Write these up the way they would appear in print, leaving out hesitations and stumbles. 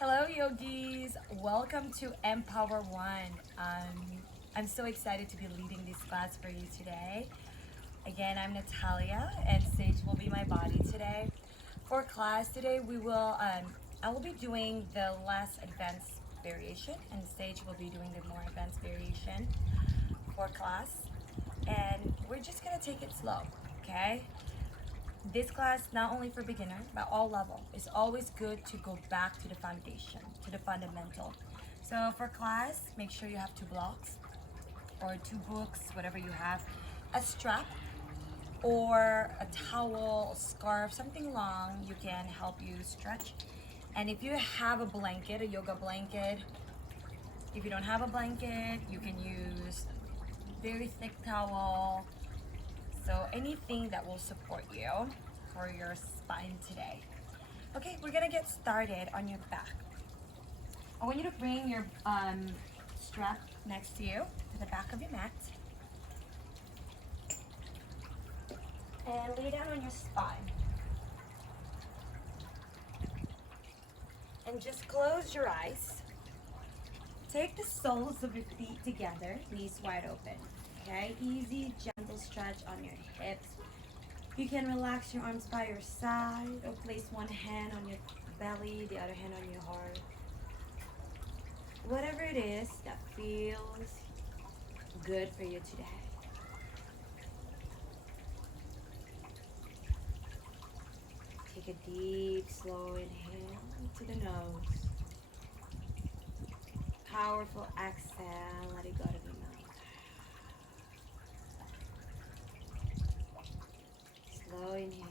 Hello, yogis. Welcome to MPower 1. I'm so excited to be leading this class for you today. Again, I'm Natalia, and stage will be my body today. For class today, I will be doing the less advanced variation, and stage will be doing the more advanced variation for class. And we're just gonna take it slow, okay? This class not only for beginner but all level. It's always good to go back to the foundation, to the fundamental. So for class, make sure you have two blocks or two books, whatever you have, a strap or a towel, a scarf, something long you can help you stretch. And if you have a blanket, a yoga blanket, if you don't have a blanket, you can use very thick towel. So anything that will support you for your spine today. Okay, we're gonna get started on your back. I want you to bring your strap next to you to the back of your mat. And lay down on your spine. And just close your eyes. Take the soles of your feet together, knees wide open. Okay, easy, gentle stretch on your hips. You can relax your arms by your side or place one hand on your belly, the other hand on your heart. Whatever it is that feels good for you today. Take a deep, slow inhale to the nose. Powerful exhale, let it go to the mouth. Slow inhale.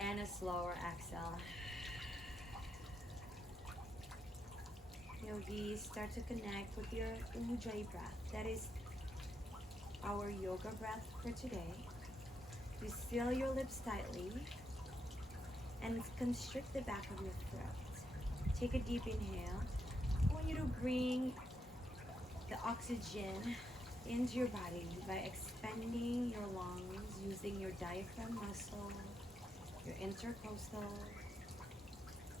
And a slower exhale. Yogis, start to connect with your Ujjayi breath. That is our yoga breath for today. You seal your lips tightly and constrict the back of your throat. Take a deep inhale. I want you to bring the oxygen into your body by expanding your lungs using your diaphragm muscle, your intercostal,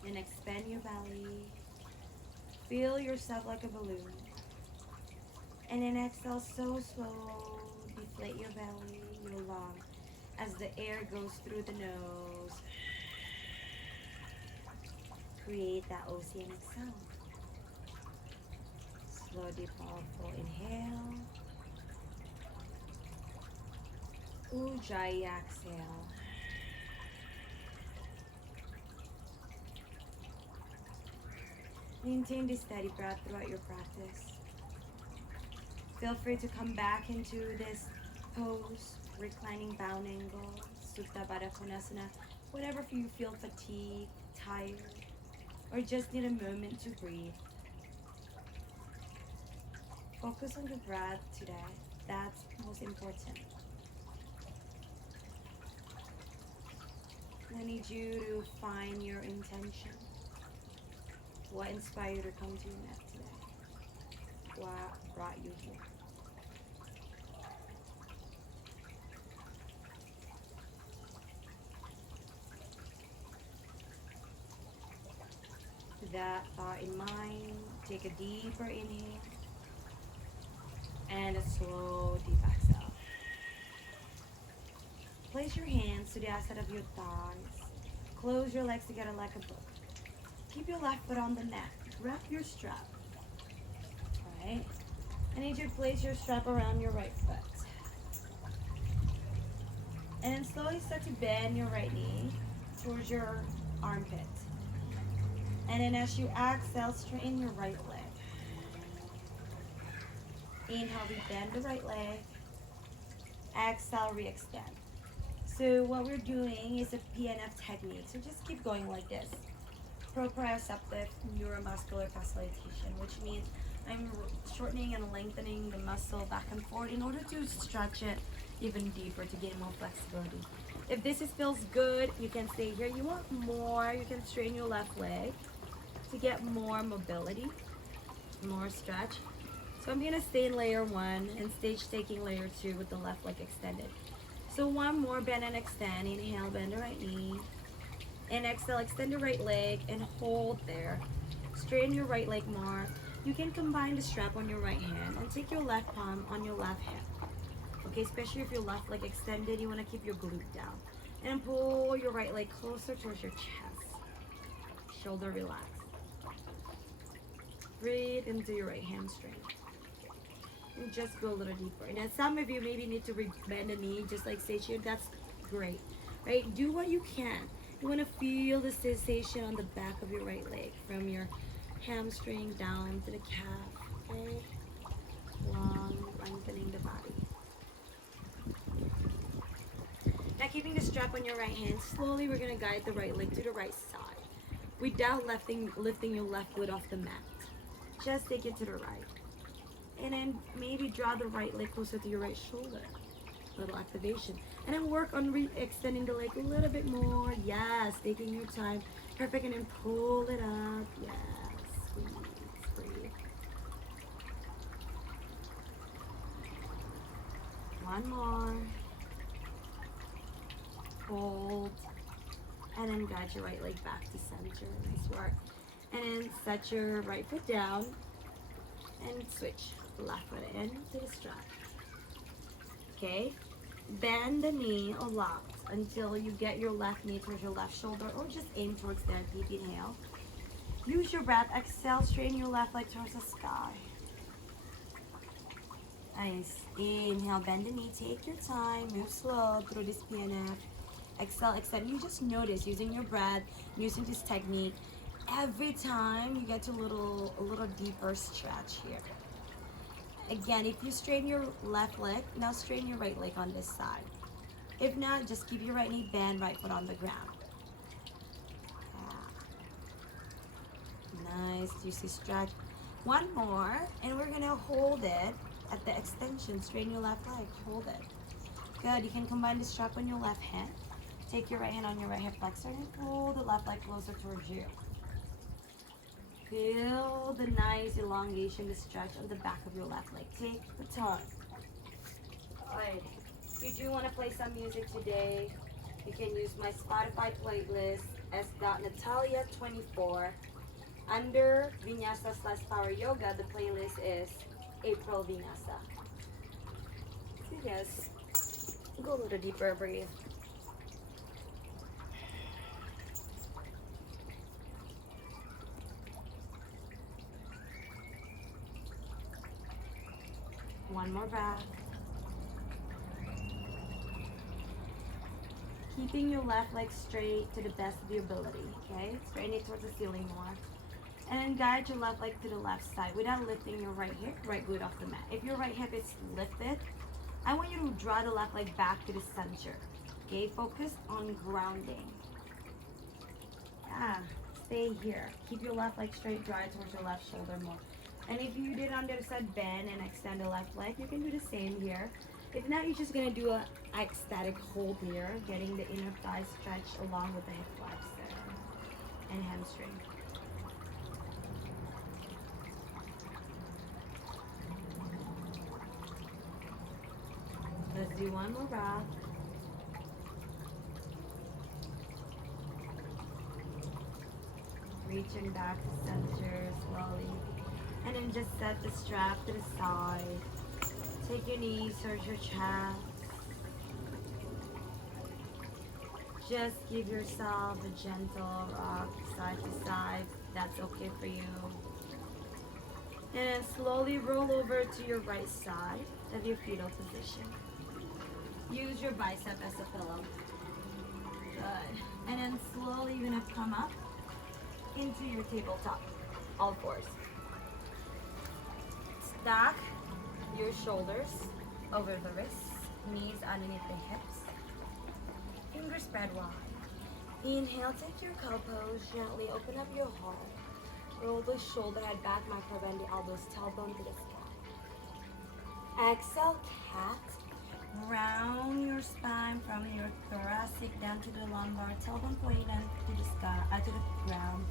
and expand your belly. Feel yourself like a balloon. And then exhale so slow, deflate your belly, your lung, as the air goes through the nose. Create that oceanic sound. Slow, deep, powerful inhale. Ujjayi exhale. Maintain this steady breath throughout your practice. Feel free to come back into this pose, reclining bound angle, Supta Baddha Konasana, whenever you feel fatigued, tired, or just need a moment to breathe. Focus on your breath today. That's most important. I need you to find your intention. What inspired you to come to your mat today? What brought you here? With that thought in mind, take a deeper inhale and a slow, deep exhale. Place your hands to the outside of your thighs. Close your legs together like a book. Keep your left foot on the mat. Wrap your strap. Alright? I need you to place your strap around your right foot. And then slowly start to bend your right knee towards your armpit. And then as you exhale, straighten your right leg. Inhale, we bend the right leg. Exhale, re-extend. So what we're doing is a PNF technique. So just keep going like this. Proprioceptive neuromuscular facilitation, which means I'm shortening and lengthening the muscle back and forth in order to stretch it even deeper to gain more flexibility. If this feels good, you can stay here. You want more, you can straighten your left leg to get more mobility, more stretch. So I'm gonna stay in layer 1 and stage taking layer 2 with the left leg extended. So one more, bend and extend. Inhale, bend the right knee. And exhale, extend the right leg and hold there. Straighten your right leg more. You can combine the strap on your right hand and take your left palm on your left hand. Okay, especially if your left leg extended, you want to keep your glute down. And pull your right leg closer towards your chest. Shoulder relax. Breathe into your right hamstring. And just go a little deeper. And some of you maybe need to bend the knee, just like Seichi. That's great, right? Do what you can. You want to feel the sensation on the back of your right leg, from your hamstring down to the calf, okay? Long, lengthening the body. Now keeping the strap on your right hand, slowly we're going to guide the right leg to the right side without lifting your left foot off the mat. Just take it to the right. And then maybe draw the right leg closer to your right shoulder. Little activation. And then work on extending the leg a little bit more. Yes, taking your time. Perfect. And then pull it up. Yes. Squeeze. Breathe. One more. Hold. And then guide your right leg back to center. Nice work. And then set your right foot down. And switch. Left foot in to the strap. Okay? Bend the knee or locked until you get your left knee towards your left shoulder, or just aim towards there. Deep inhale. Use your breath. Exhale. Straighten your left leg towards the sky. Nice. Inhale. Bend the knee. Take your time. Move slow through this PNF. Exhale. Extend. You just notice using your breath, using this technique. Every time you get to a little deeper stretch here. Again, if you straighten your left leg, now straighten your right leg on this side. If not, just keep your right knee bent, right foot on the ground. Yeah. Nice, juicy stretch. One more, and we're gonna hold it at the extension. Straighten your left leg, hold it. Good, you can combine the strap on your left hand. Take your right hand on your right hip flexor and pull the left leg closer towards you. Feel the nice elongation, the stretch on the back of your left leg. Take the time. Alright. If you do want to play some music today, you can use my Spotify playlist as Natalia24. Under Vinyasa/Power Yoga, the playlist is April Vinyasa. So yes, go a little deeper, breathe. One more breath. Keeping your left leg straight to the best of your ability, okay? Straighten it towards the ceiling more. And then guide your left leg to the left side without lifting your right hip, right glute off the mat. If your right hip is lifted, I want you to draw the left leg back to the center, okay? Focus on grounding. Yeah, stay here. Keep your left leg straight, draw it towards your left shoulder more. And if you did on the other side, bend and extend the left leg, you can do the same here. If not, you're just gonna do a ecstatic hold here, getting the inner thigh stretched along with the hip flexor and hamstring. Let's do one more breath. Reaching back to center slowly. And then just set the strap to the side. Take your knees towards your chest. Just give yourself a gentle rock side to side. That's okay for you. And then slowly roll over to your right side of your fetal position. Use your bicep as a pillow. Good. And then slowly you're gonna come up into your tabletop, all fours. Stack your shoulders over the wrists, knees underneath the hips. Fingers spread wide. Inhale, take your cow pose, gently open up your heart. Roll the shoulder head back, micro bend the elbows, tailbone to the sky. Exhale, cat. Round your spine from your thoracic down to the lumbar, tailbone pointing down to the sky, to the ground.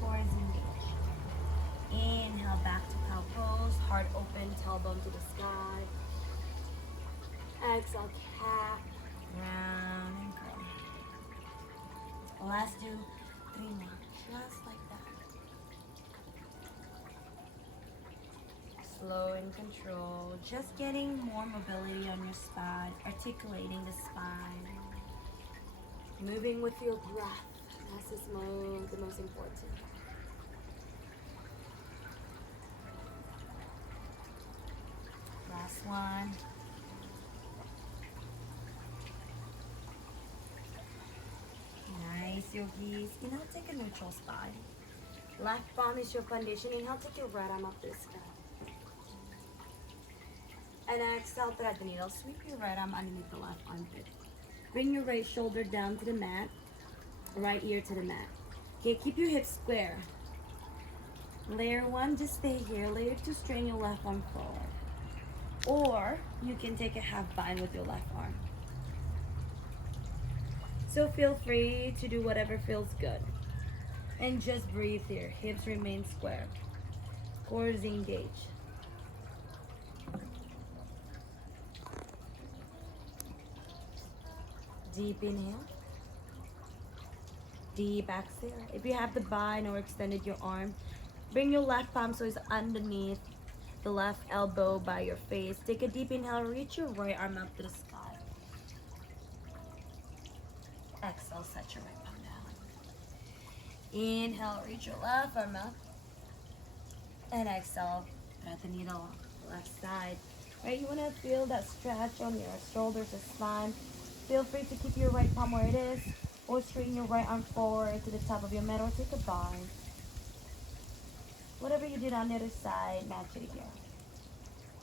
Core is engaged. Inhale, back to cow pose, heart open, tailbone to the sky. Exhale, cat, round and curl. Let's do 3 more. Just like that. Slow and control. Just getting more mobility on your spine. Articulating the spine. Moving with your breath. That's the most important. Last one. Nice, yogis. Inhale, take a neutral spine. Left palm is your foundation. Inhale, take your right arm up to the sky. And exhale, thread the needle. Sweep your right arm underneath the left armpit. Bring your right shoulder down to the mat. Right ear to the mat. Okay, keep your hips square. Layer 1, just stay here. Layer 2, strain your left arm forward. Or you can take a half bind with your left arm. So feel free to do whatever feels good. And just breathe here. Hips remain square. Core is engaged. Deep inhale. Deep exhale. If you have the bind or extended your arm, bring your left palm so it's underneath the left elbow by your face. Take a deep inhale. Reach your right arm up to the sky. Exhale, set your right palm down. Inhale, reach your left arm up. And exhale, thread the needle left side. Right, you want to feel that stretch on your shoulders or spine. Feel free to keep your right palm where it is, or straighten your right arm forward to the top of your mat, or take a bind. Whatever you did on the other side, match it here.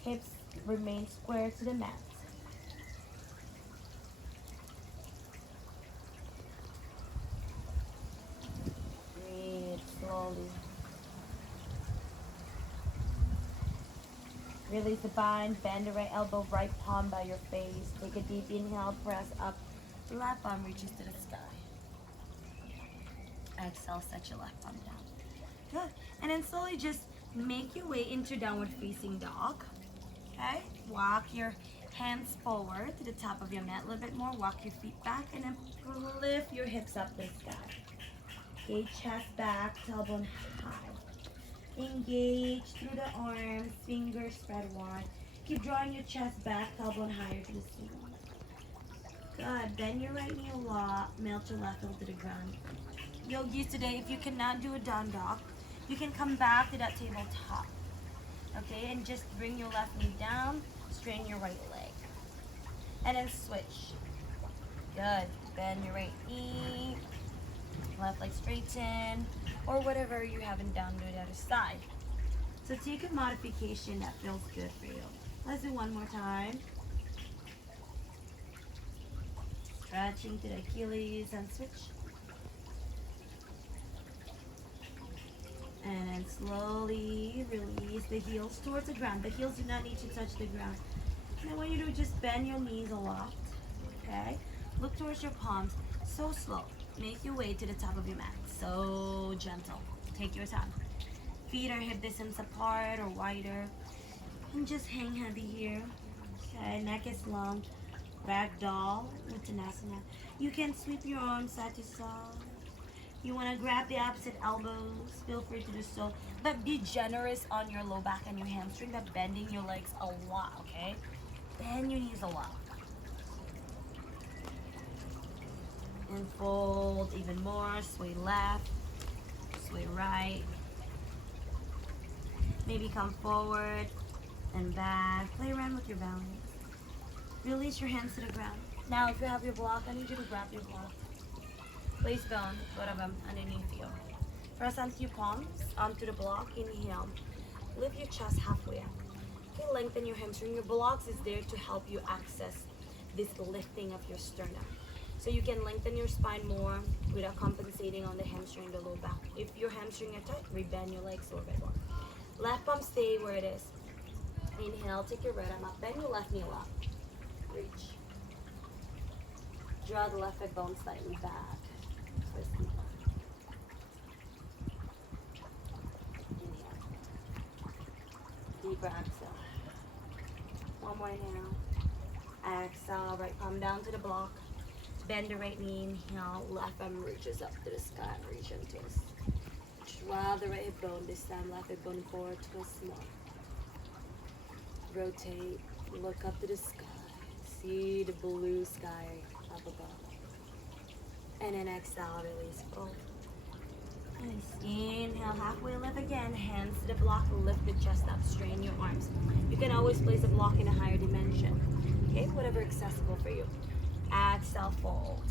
Hips remain square to the mat. Breathe slowly. Release the bind, bend the right elbow, right palm by your face. Take a deep inhale, press up. Left arm reaches to the sky. Exhale, set your left arm down. Good. And then slowly just make your way into downward facing dog. Okay? Walk your hands forward to the top of your mat a little bit more. Walk your feet back and then lift your hips up to the sky. Okay, chest back, tailbone high. Engage through the arms, fingers spread wide. Keep drawing your chest back, tailbone higher to the ceiling. Good. Bend your right knee a lot. Melt your left heel to the ground. Yogis today, if you cannot do a down dog, you can come back to that tabletop. Okay, and just bring your left knee down, straighten your right leg. And then switch. Good. Bend your right knee, left leg straighten, or whatever you haven't done to the other side. So take a modification that feels good for you. Let's do one more time. Stretching to the Achilles and switch. And then slowly release the heels towards the ground. The heels do not need to touch the ground. And then what you do, just bend your knees a lot. Okay? Look towards your palms. So slow. Make your way to the top of your mat. So gentle. Take your time. Feet are hip distance apart or wider. And just hang heavy here. Okay, neck is long. Ragdoll with Tanasana. You can sweep your arms side to side. You want to grab the opposite elbows. Feel free to do so. But be generous on your low back and your hamstring. That bending your legs a lot, okay? Bend your knees a lot. And fold even more. Sway left. Sway right. Maybe come forward and back. Play around with your balance. Release your hands to the ground. Now, if you have your block, I need you to grab your block. Place down both of them underneath you. Press onto your palms, onto the block. Inhale. Lift your chest halfway up. Okay, lengthen your hamstring. Your blocks is there to help you access this lifting of your sternum. So you can lengthen your spine more without compensating on the hamstring and the low back. If your hamstring are tight, rebend your legs a little bit more. Left palm stay where it is. Inhale, take your right arm up, bend your left knee up. Reach. Draw the left hip bone slightly back. Twist and back. Inhale. Deeper exhale. One more inhale. Exhale, right palm down to the block. Bend the right knee, inhale, left arm reaches up to the sky, reach and twist. Draw the right hip bone, this time left hip bone forward, twist more. Rotate, look up to the sky, see the blue sky up above. And then exhale, release, fold. Nice. Inhale, halfway lift again, hands to the block, lift the chest up, strain your arms. You can always place a block in a higher dimension, okay, whatever accessible for you. Exhale, fold.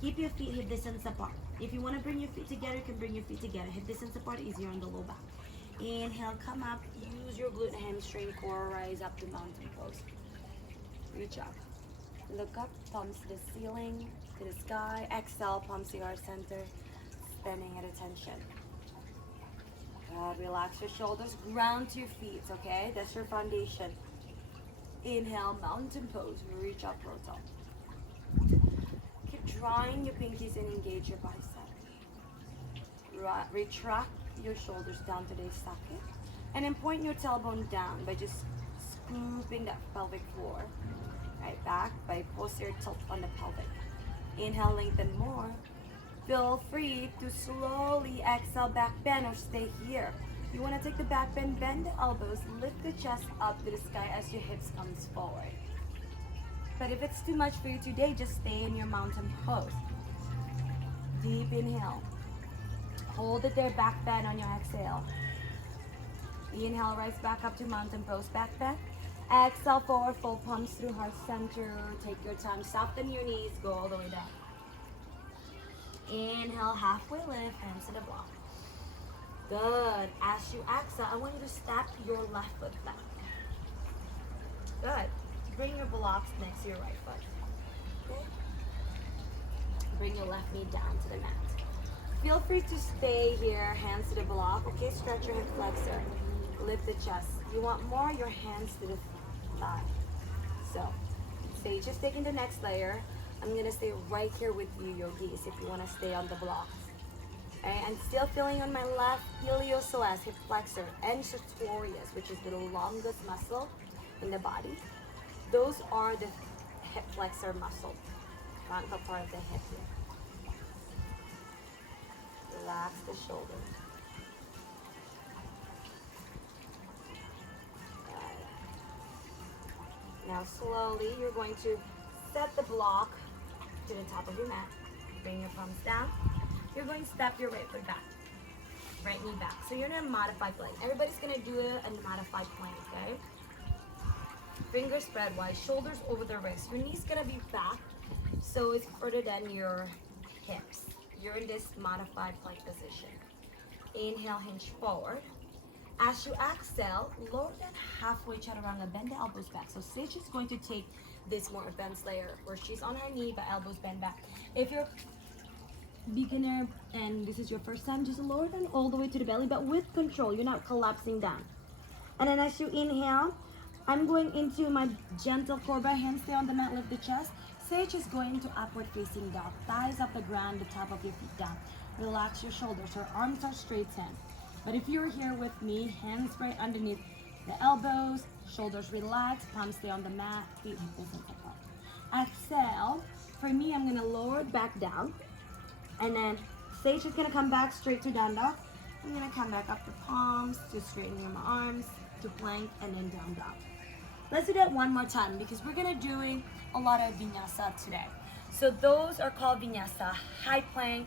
Keep your feet hip distance apart. If you want to bring your feet together, you can bring your feet together. Hip distance apart, easier on the low back. Inhale, come up, use your glute and hamstring core, rise up to mountain pose. Reach up. Look up, palms to the ceiling, to the sky. Exhale, palms to your center, standing at attention. Relax your shoulders, ground to your feet, okay? That's your foundation. Inhale, mountain pose, reach up, rotate. Keep drawing your pinkies and engage your bicep. Retract your shoulders down to the socket. And then point your tailbone down by just scooping that pelvic floor. Right back by posterior tilt on the pelvic. Inhale, lengthen more. Feel free to slowly exhale, back bend or stay here. You want to take the back bend, bend the elbows, lift the chest up to the sky as your hips comes forward. But if it's too much for you today, just stay in your mountain pose. Deep inhale. Hold it there, back bend on your exhale. Inhale, rise back up to mountain pose, back bend. Exhale, forward fold, palms through heart center. Take your time, soften your knees, go all the way down. Inhale, halfway lift, hands to the block. Good. As you exhale, I want you to step your left foot back. Good. Bring your blocks next to your right foot. Okay. Bring your left knee down to the mat. Feel free to stay here, hands to the block. Okay, stretch your hip flexor. Lift the chest. You want more, your hands to the thigh. So, stay just taking the next layer. I'm gonna stay right here with you, yogis, if you wanna stay on the blocks. Okay, I'm still feeling on my left iliopsoas, hip flexor, and sartorius, which is the longest muscle in the body. Those are the hip flexor muscle, frontal part of the hip here. Relax the shoulders. Now slowly, you're going to set the block to the top of your mat. Bring your palms down. You're going to step your right foot back. Right knee back. So you're in a modified plank. Everybody's going to do a modified plank, okay? Fingers spread wide, shoulders over the wrist. Your knee's going to be back, so it's further than your hips. You're in this modified plank position. Inhale, hinge forward. As you exhale, lower than halfway chaturanga, bend the elbows back. So Sage is going to take this more advanced layer where she's on her knee but elbows bend back. If you're beginner and this is your first time, just lower them all the way to the belly, but with control. You're not collapsing down. And then as you inhale, I'm going into my gentle cobra, hands stay on the mat, lift the chest. Sage is going to upward facing dog, thighs off the ground, the top of your feet down. Relax your shoulders, her arms are straight hand. But if you're here with me, hands right underneath the elbows, shoulders relax, palms stay on the mat, feet distance apart. Exhale. For me, I'm gonna lower it back down. And then Sage is gonna come back straight to down dog. I'm gonna come back up the palms to straightening my arms, to plank, and then down dog. Let's do that one more time because we're gonna doing a lot of vinyasa today. So those are called vinyasa, high plank,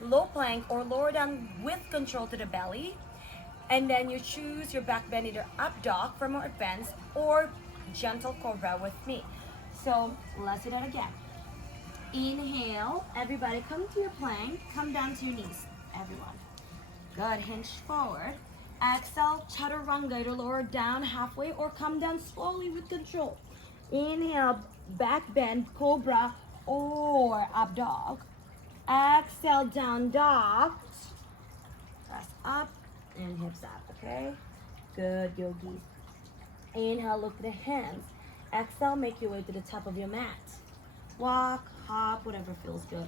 low plank, or lower down with control to the belly. And then you choose your back bend, either up dog for more advanced or gentle cobra with me. So let's do that again. Inhale, everybody come to your plank, come down to your knees, everyone. Good, hinge forward. Exhale, chaturanga, either lower down halfway or come down slowly with control. Inhale, back bend, cobra or up dog. Exhale, down dog. Press up and hips up, okay? Good, yogis. Inhale, look to the hands. Exhale, make your way to the top of your mat. Walk, hop, whatever feels good.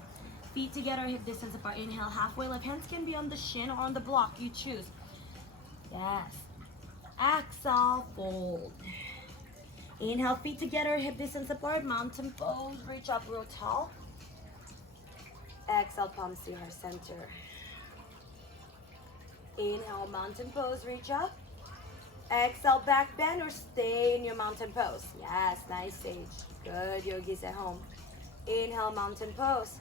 Feet together, hip distance apart. Inhale, halfway lift. Hands can be on the shin or on the block, you choose. Yes. Exhale, fold. Inhale, feet together, hip distance apart. Mountain pose, reach up real tall. Exhale, palms to heart center. Inhale, mountain pose, reach up. Exhale, back bend or stay in your mountain pose. Yes, nice, Sage. Good, yogis at home. Inhale, mountain pose.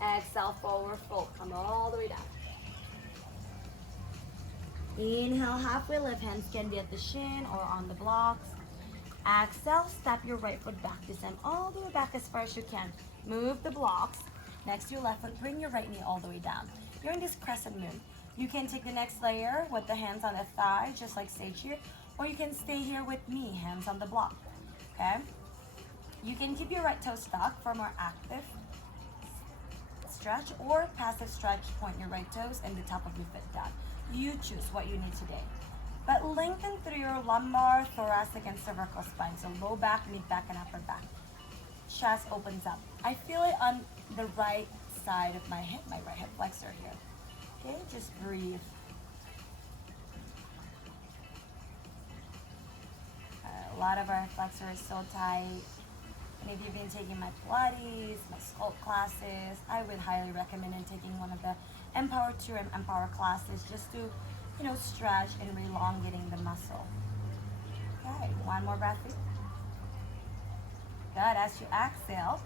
Exhale, forward fold. Come all the way down. Inhale, halfway lift. Hands can be at the shin or on the blocks. Exhale, step your right foot back. Descend all the way back as far as you can. Move the blocks. Next to your left foot, bring your right knee all the way down. You're in this crescent moon. You can take the next layer with the hands on the thigh, just like Sage here, or you can stay here with me, hands on the block, okay? You can keep your right toe stuck for more active stretch, or passive stretch, point your right toes and the top of your foot down. You choose what you need today. But lengthen through your lumbar, thoracic, and cervical spine, so low back, mid back, and upper back. Chest opens up. I feel it on the right side of my hip, my right hip flexor here. Okay, just breathe. A lot of our flexor is so tight. And if you've been taking my Pilates, my sculpt classes, I would highly recommend taking one of the MPower 2 and MPower classes just to, stretch and elongating the muscle. Okay, one more breath. Good. As you exhale,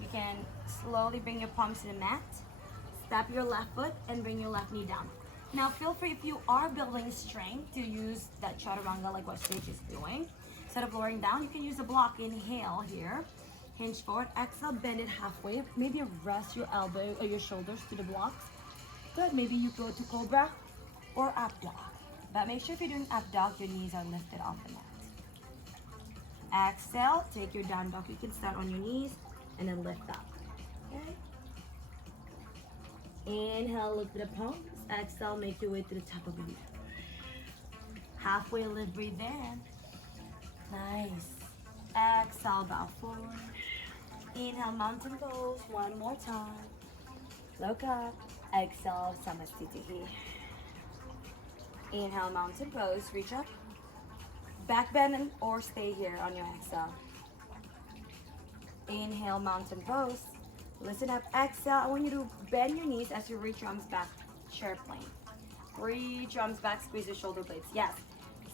you can slowly bring your palms to the mat. Step your left foot and bring your left knee down. Now feel free, if you are building strength, to use that chaturanga like what Sage is doing. Instead of lowering down, you can use a block. Inhale here, hinge forward, exhale, bend it halfway. Maybe rest your elbow or your shoulders to the blocks. Good, maybe you go to cobra or up dog. But make sure if you're doing up dog, your knees are lifted off the mat. Exhale, take your down dog. You can stand on your knees and then lift up, okay? Inhale, lift the palms. Exhale, make your way to the top of the knee. Halfway lift, breathe in. Nice. Exhale, bow forward. Inhale, mountain pose. One more time. Look up. Exhale, Samasthiti. Inhale, mountain pose. Reach up. Back bend or stay here on your exhale. Inhale, mountain pose. Listen up, exhale. I want you to bend your knees as you reach your arms back, chair plane. Reach your arms back, squeeze your shoulder blades. Yes,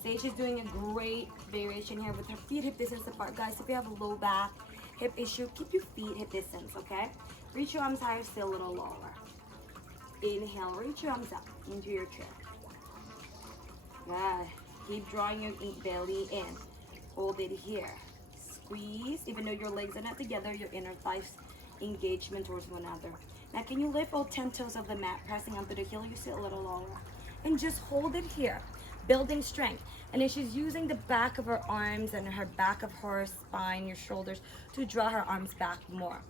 Sage is doing a great variation here with her feet hip distance apart. Guys, if you have a low back, hip issue, keep your feet hip distance, okay? Reach your arms higher, stay a little lower. Inhale, reach your arms up into your chair. Good. Keep drawing your belly in. Hold it here. Squeeze, even though your legs are not together, your inner thighs engagement towards one another. Now can you lift all 10 toes of the mat, pressing onto the heel? You sit a little lower. And just hold it here, building strength. And then she's using the back of her arms and her back of her spine, your shoulders, to draw her arms back more.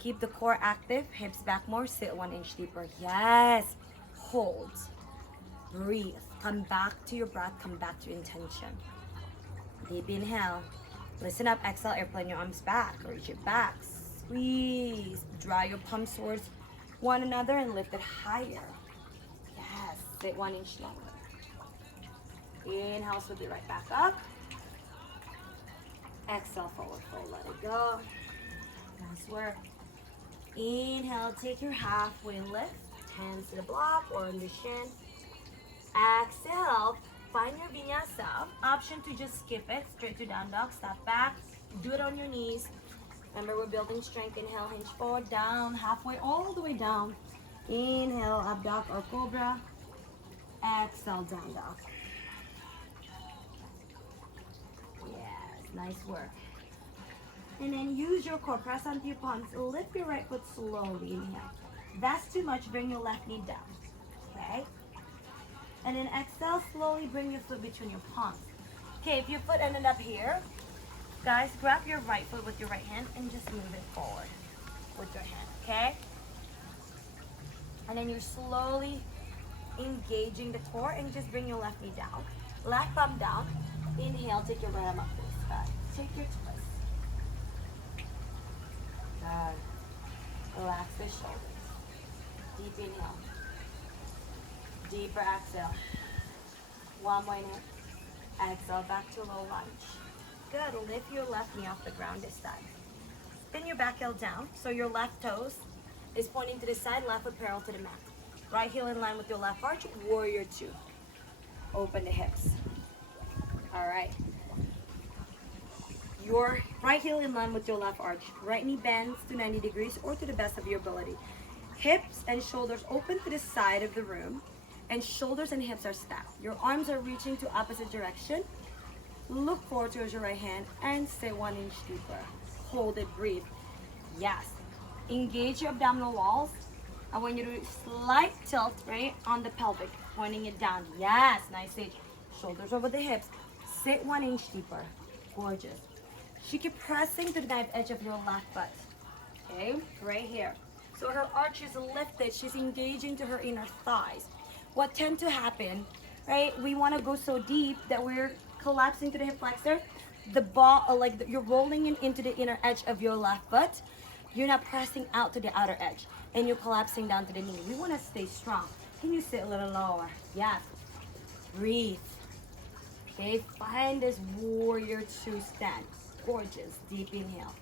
Keep the core active, hips back more, sit 1 inch deeper. Yes, hold, breathe, come back to your breath, come back to intention. Deep inhale, listen up, exhale, airplane your arms back, reach it back. Squeeze, draw your palms towards one another and lift it higher. Yes, sit 1 inch longer. Inhale, sweep it right back up. Exhale, forward fold, let it go. Nice work. Inhale, take your halfway lift, hands to the block or on the shin. Exhale, find your vinyasa. Option to just skip it, straight to down dog, step back, do it on your knees. Remember, we're building strength. Inhale, hinge forward, down, halfway, all the way down. Inhale, up dog or cobra. Exhale, down dog. Yes, nice work. And then use your core, press onto your palms. Lift your right foot slowly, inhale. If that's too much, bring your left knee down, okay? And then exhale, slowly bring your foot between your palms. Okay, if your foot ended up here, guys, grab your right foot with your right hand and just move it forward with your hand, okay? And then you're slowly engaging the core and just bring your left knee down. Left thumb down. Inhale, take your right arm up to the sky. Take your twist. Good. Relax the shoulders. Deep inhale. Deeper exhale. One more inhale. Exhale, back to low lunge. Good. Lift your left knee off the ground this time. Spin your back heel down, so your left toes is pointing to the side, left foot parallel to the mat. Right heel in line with your left arch, warrior two. Open the hips. All right. Your right heel in line with your left arch. Right knee bends to 90 degrees or to the best of your ability. Hips and shoulders open to the side of the room, and shoulders and hips are stacked. Your arms are reaching to opposite direction. Look forward towards your right hand and stay 1 inch deeper. Hold it, breathe. Yes. Engage your abdominal walls. I want you to do slight tilt, right, on the pelvic, pointing it down. Yes, nice Sage. Shoulders over the hips. Sit 1 inch deeper. Gorgeous. She keep pressing to the knife edge of your left butt. Okay, right here. So her arch is lifted. She's engaging to her inner thighs. What tend to happen, right? We want to go so deep that we're collapsing to the hip flexor. The ball, you're rolling into the inner edge of your left foot. You're not pressing out to the outer edge, and you're collapsing down to the knee. We want to stay strong. Can you sit a little lower? Yes. Breathe. Okay, find this warrior two stand. Gorgeous. Deep inhale.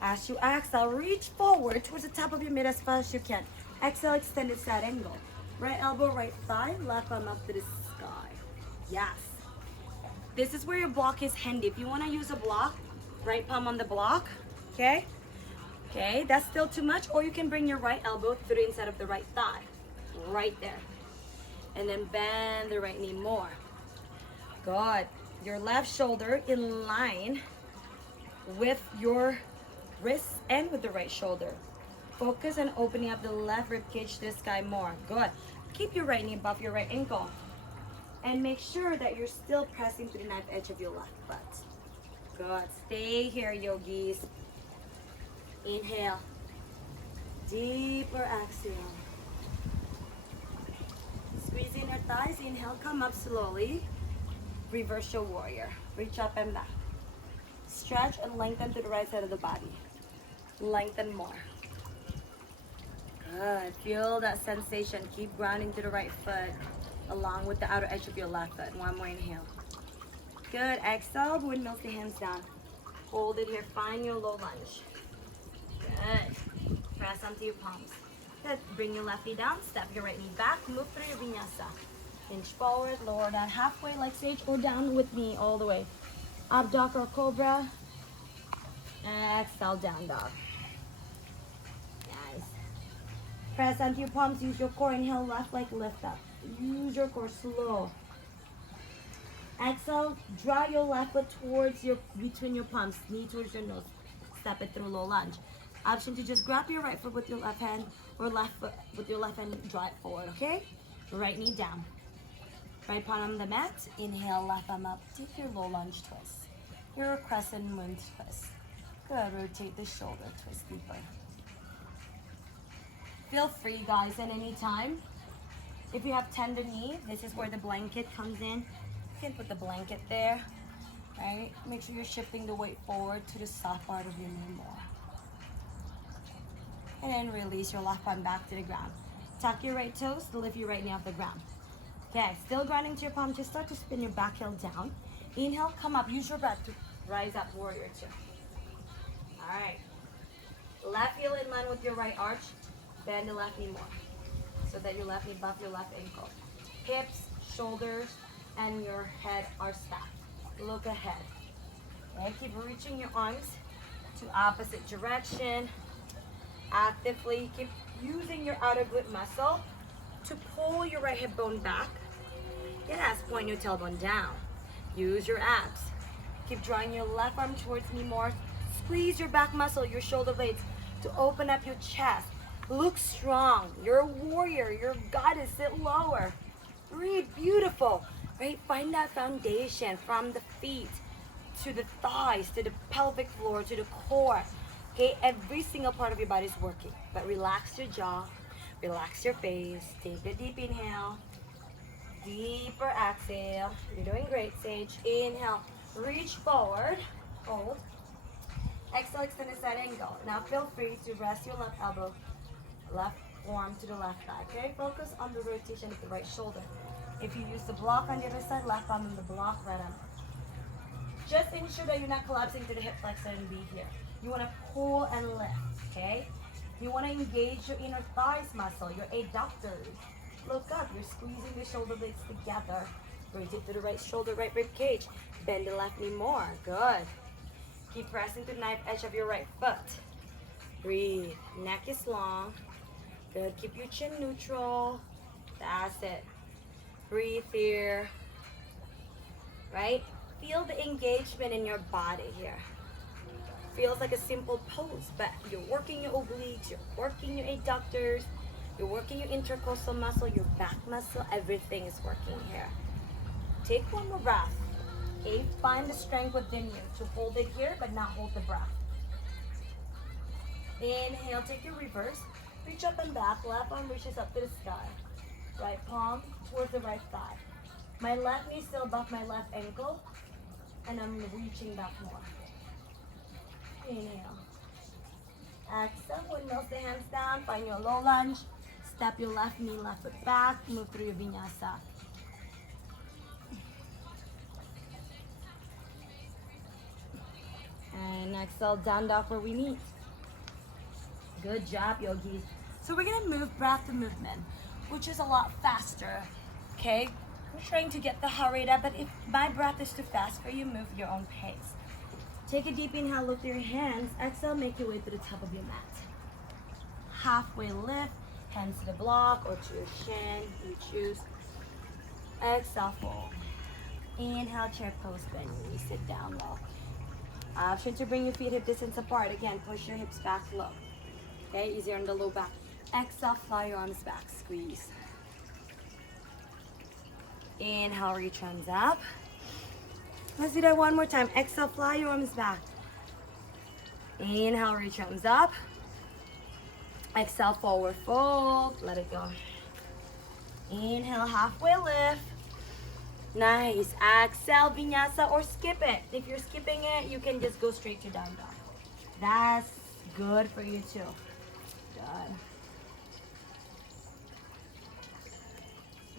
As you exhale, reach forward towards the top of your mid as fast as you can. Exhale, extended side angle. Right elbow, right thigh, left arm up to the sky. Yes. This is where your block is handy. If you want to use a block, right palm on the block, okay? Okay, that's still too much, or you can bring your right elbow to the inside of the right thigh. Right there. And then bend the right knee more. Good. Your left shoulder in line with your wrists and with the right shoulder. Focus on opening up the left rib cage to the sky more. Good. Keep your right knee above your right ankle. And make sure that you're still pressing to the knife edge of your left butt. Good. Stay here, yogis. Inhale. Deeper exhale. Squeeze in your thighs. Inhale, come up slowly. Reverse your warrior. Reach up and back. Stretch and lengthen to the right side of the body. Lengthen more. Good. Feel that sensation. Keep grounding to the right foot along with the outer edge of your left foot. One more inhale. Good. Exhale. Windmills the hands down. Hold it here. Find your low lunge. Good. Press onto your palms. Good. Bring your left knee down. Step your right knee back. Move through your vinyasa. Inch forward. Lower down halfway like Sage, or down with me all the way. Up dog or cobra. Exhale, down dog. Nice. Press onto your palms. Use your core. Inhale, left leg lift up. Use your core slow. Exhale, draw your left foot towards between your palms. Knee towards your nose. Step it through low lunge. Option to just grab your right foot with your left hand, or left foot with your left hand, draw it forward, okay? Right knee down. Right palm on the mat. Inhale, left arm up. Take your low lunge twist. Your crescent moon twist. Good. Rotate the shoulder, twist deeper. Feel free, guys, at any time. If you have tender knee, this is where the blanket comes in. You can put the blanket there, right? Make sure you're shifting the weight forward to the soft part of your knee more. And then release your left arm back to the ground. Tuck your right toes to lift your right knee off the ground. Okay, still grounding to your palm. Just start to spin your back heel down. Inhale, come up. Use your breath to rise up, warrior two. All right. Left heel in line with your right arch. Bend the left knee more, so that your left knee above your left ankle. Hips, shoulders, and your head are stacked. Look ahead. Okay, keep reaching your arms to opposite direction. Actively keep using your outer glute muscle to pull your right hip bone back. Yes, point your tailbone down. Use your abs. Keep drawing your left arm towards me more. Squeeze your back muscle, your shoulder blades, to open up your chest. Look strong. You're a warrior. You're a goddess. Sit lower. Breathe. Beautiful. Right? Find that foundation from the feet to the thighs, to the pelvic floor, to the core. Okay? Every single part of your body is working. But relax your jaw. Relax your face. Take a deep inhale. Deeper exhale. You're doing great, Sage. Inhale. Reach forward. Hold. Exhale, extend the side angle. Now feel free to rest your left elbow, left arm to the left thigh. Okay? Focus on the rotation of the right shoulder. If you use the block on the other side, left arm on the block, right arm. Just ensure that you're not collapsing to the hip flexor and be here. You want to pull and lift. Okay? You want to engage your inner thighs muscle, your adductors. Look up, you're squeezing the shoulder blades together. Rotate to the right shoulder, right rib cage. Bend the left knee more. Good. Keep pressing to the knife edge of your right foot. Breathe. Neck is long. Good. Keep your chin neutral. That's it. Breathe here. Right? Feel the engagement in your body here. Feels like a simple pose, but you're working your obliques, you're working your adductors, you're working your intercostal muscle, your back muscle, everything is working here. Take one more breath. Okay, find the strength within you to hold it here, but not hold the breath. Inhale, take your reverse. Reach up and back, left arm reaches up to the sky. Right palm towards the right thigh. My left knee still above my left ankle, and I'm reaching back more. Inhale. Exhale, windmills the hands down, find your low lunge. Step your left knee, left foot back, move through your vinyasa. And exhale, down dog where we meet. Good job, yogis. So we're gonna move breath to movement, which is a lot faster, okay? I'm trying to get the heart rate up, but if my breath is too fast for you, move your own pace. Take a deep inhale, look through your hands. Exhale, make your way to the top of your mat. Halfway lift, hands to the block or to your shin, you choose. Exhale, fold. Inhale, chair pose, bend your knees, sit down low. Option to bring your feet hip distance apart. Again, push your hips back low. Okay, easier on the low back. Exhale, fly your arms back, squeeze. Inhale, reach arms up. Let's do that one more time. Exhale, fly your arms back. Inhale, reach arms up. Exhale, forward fold. Let it go. Inhale, halfway lift. Nice. Exhale, vinyasa or skip it. If you're skipping it, you can just go straight to down dog. That's good for you too. Good.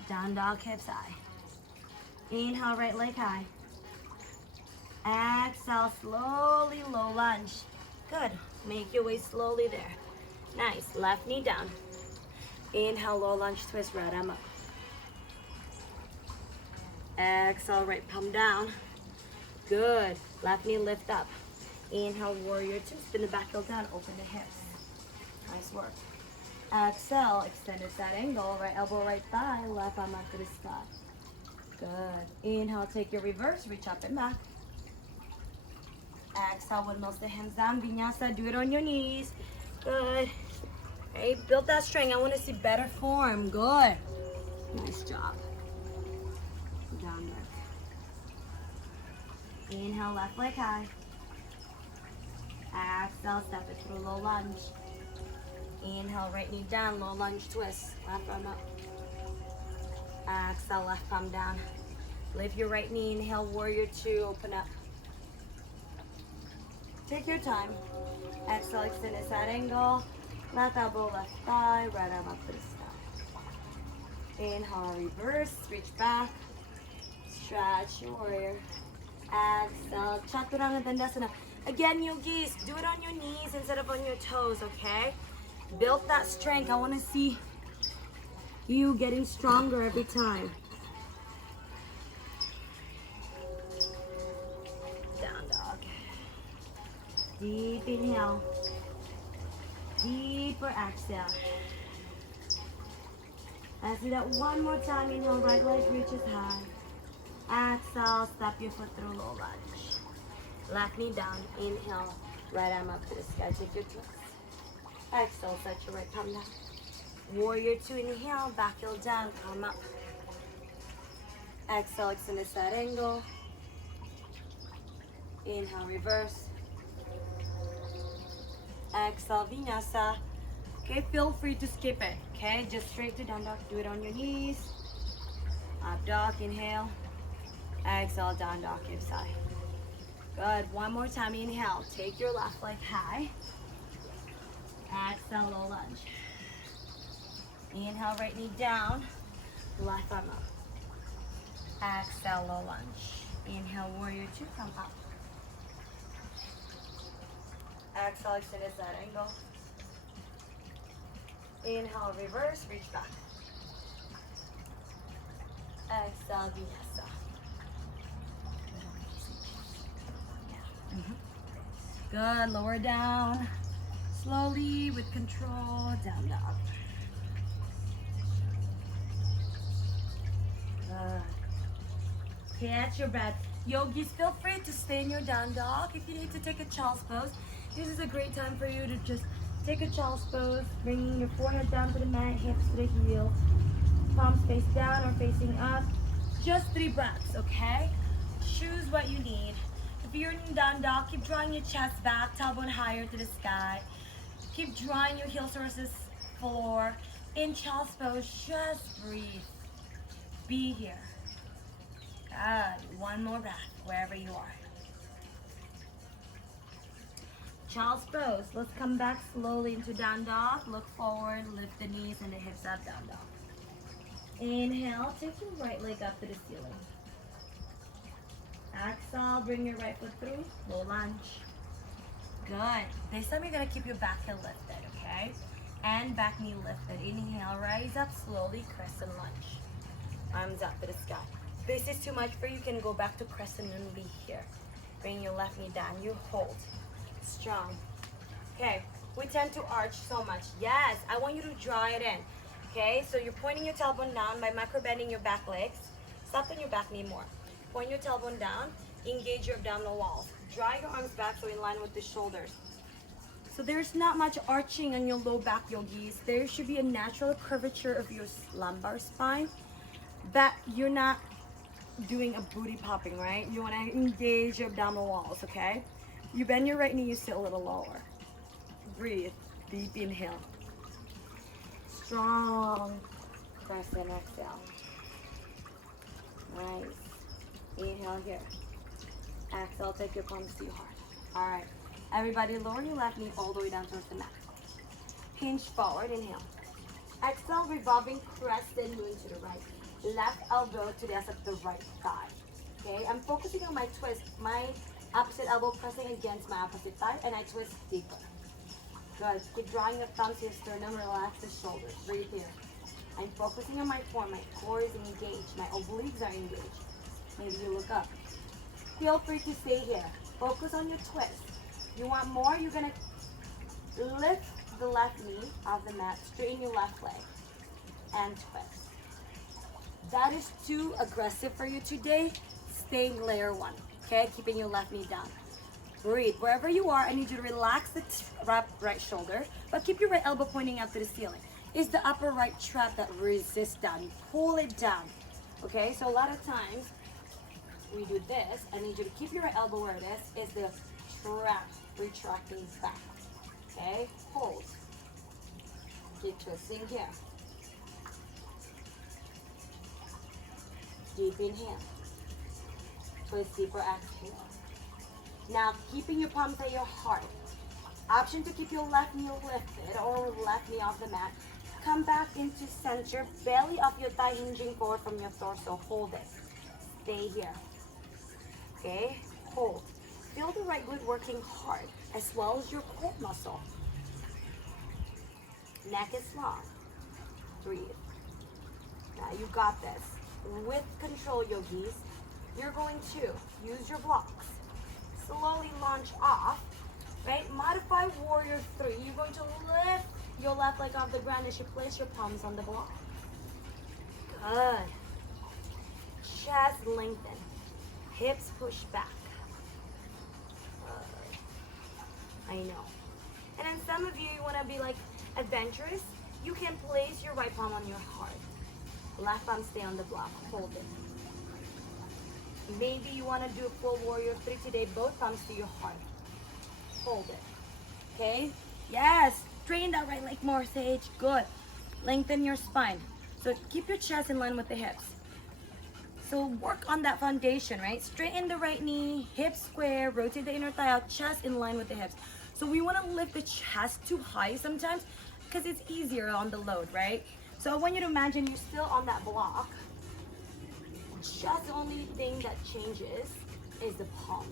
Down dog, hips high. Inhale, right leg high. Exhale, slowly low lunge. Good. Make your way slowly there. Nice. Left knee down. Inhale, low lunge twist, right arm up. Exhale, right palm down. Good. Left knee lift up. Inhale, warrior two. Spin the back heel down. Open the hips. Nice work. Exhale, extended side angle. Right elbow, right thigh. Left arm up to the sky. Good. Inhale, take your reverse. Reach up and back. Exhale, windmills the hands down. Vinyasa, do it on your knees. Good. Hey, build that strength. I want to see better form. Good. Nice job. Down dog. Inhale, left leg high. Exhale, step it through low lunge. Inhale, right knee down, low lunge twist. Left arm up. Exhale, left palm down. Lift your right knee. Inhale, warrior two. Open up. Take your time. Exhale, extend a side angle. Left elbow, left thigh. Right arm up to the sky. Inhale, reverse. Reach back. Stretch, warrior. Exhale, chaturanga dandasana. Again, yogis, do it on your knees instead of on your toes, okay? Build that strength. I want to see you getting stronger every time. Down dog. Deep inhale. Deeper exhale. Let's do that one more time. Inhale, right leg reaches high. Exhale, step your foot through low lunge. Left knee down. Inhale, right arm up to the sky. Take your twist. Exhale, set your right palm down. Warrior two, inhale, back heel down, palm up. Exhale, extend the side angle. Inhale, reverse. Exhale, vinyasa. Okay, feel free to skip it. Okay, just straight to down dog. Do it on your knees. Up dog, inhale. Exhale, down dog, hips high. Good. One more time. Inhale. Take your left leg high. Exhale, low lunge. Inhale, right knee down. Left arm up. Exhale, low lunge. Inhale, warrior two, come up. Exhale, extend side angle. Inhale, reverse, reach back. Exhale, vinyasa. Good, lower down. Slowly, with control, down dog. Good. Catch your breath. Yogis, feel free to stay in your down dog. If you need to take a child's pose, this is a great time for you to just take a child's pose, bringing your forehead down to the mat, hips to the heel, palms face down or facing up. Just 3 breaths, okay? Choose what you need. If you're in down dog, keep drawing your chest back, tailbone higher to the sky. Keep drawing your heels towards the floor. In child's pose, just breathe. Be here. Good. One more breath, wherever you are. Child's pose. Let's come back slowly into down dog. Look forward, lift the knees and the hips up, down dog. Inhale, take your right leg up to the ceiling. Exhale, bring your right foot through, low lunge. Good. This time you're gonna keep your back heel lifted, okay? And back knee lifted. Inhale, rise up slowly, crescent lunge. Arms up to the sky. If this is too much for you, you can go back to crescent and be here. Bring your left knee down, you hold. Strong. Okay, we tend to arch so much. Yes, I want you to draw it in. Okay, so you're pointing your tailbone down by micro bending your back legs. Soften your back knee more. Point your tailbone down, engage your abdominal walls. Draw your arms back so in line with the shoulders. So there's not much arching on your low back, yogis. There should be a natural curvature of your lumbar spine, but you're not doing a booty popping, right? You want to engage your abdominal walls, okay? You bend your right knee, you sit a little lower. Breathe, deep inhale. Strong crescent exhale. Nice. Inhale here. Exhale, take your palms to your heart. All right. Everybody, lower your left knee all the way down towards the mat. Hinge forward, inhale. Exhale, revolving crescent moon to the right. Left elbow to the of the right thigh. Okay, I'm focusing on my twist. My opposite elbow pressing against my opposite thigh, and I twist deeper. Good. Keep drawing your thumbs to your sternum, relax the shoulders. Breathe here. I'm focusing on my form. My core is engaged. My obliques are engaged. Maybe you look up. Feel free to stay here. Focus on your twist. You want more? You're going to lift the left knee off the mat, straighten your left leg, and twist. That is too aggressive for you today. Stay in layer 1, okay? Keeping your left knee down. Breathe. Wherever you are, I need you to relax the right shoulder, but keep your right elbow pointing up to the ceiling. It's the upper right trap that resists down. Pull it down, okay? So a lot of times, we do this. I need you to keep your right elbow where it is. It's the trap retracting back, okay? Hold. Keep twisting here. Deep inhale. Twist deeper, exhale. Now, keeping your palms at your heart. Option to keep your left knee lifted or left knee off the mat. Come back into center, belly off your thigh hinging forward from your torso. Hold it. Stay here. Okay? Hold. Feel the right glute working hard, as well as your core muscle. Neck is long. Breathe. Now you got this. With control, yogis, you're going to use your blocks. Slowly launch off, right? Modify warrior 3. You're going to lift your left leg off the ground as you place your palms on the block. Good. Chest lengthen. Hips push back. I know. And then some of you want to be like adventurous. You can place your right palm on your heart. Left palm stay on the block. Hold it. Maybe you want to do a full warrior 3 today. Both palms to your heart. Hold it. Okay? Yes. Straighten that right leg more, Sage. Good. Lengthen your spine. So keep your chest in line with the hips. So work on that foundation, right? Straighten the right knee, hips square, rotate the inner thigh out, chest in line with the hips. So we want to lift the chest too high sometimes because it's easier on the load, right? So I want you to imagine you're still on that block. Just the only thing that changes is the palms.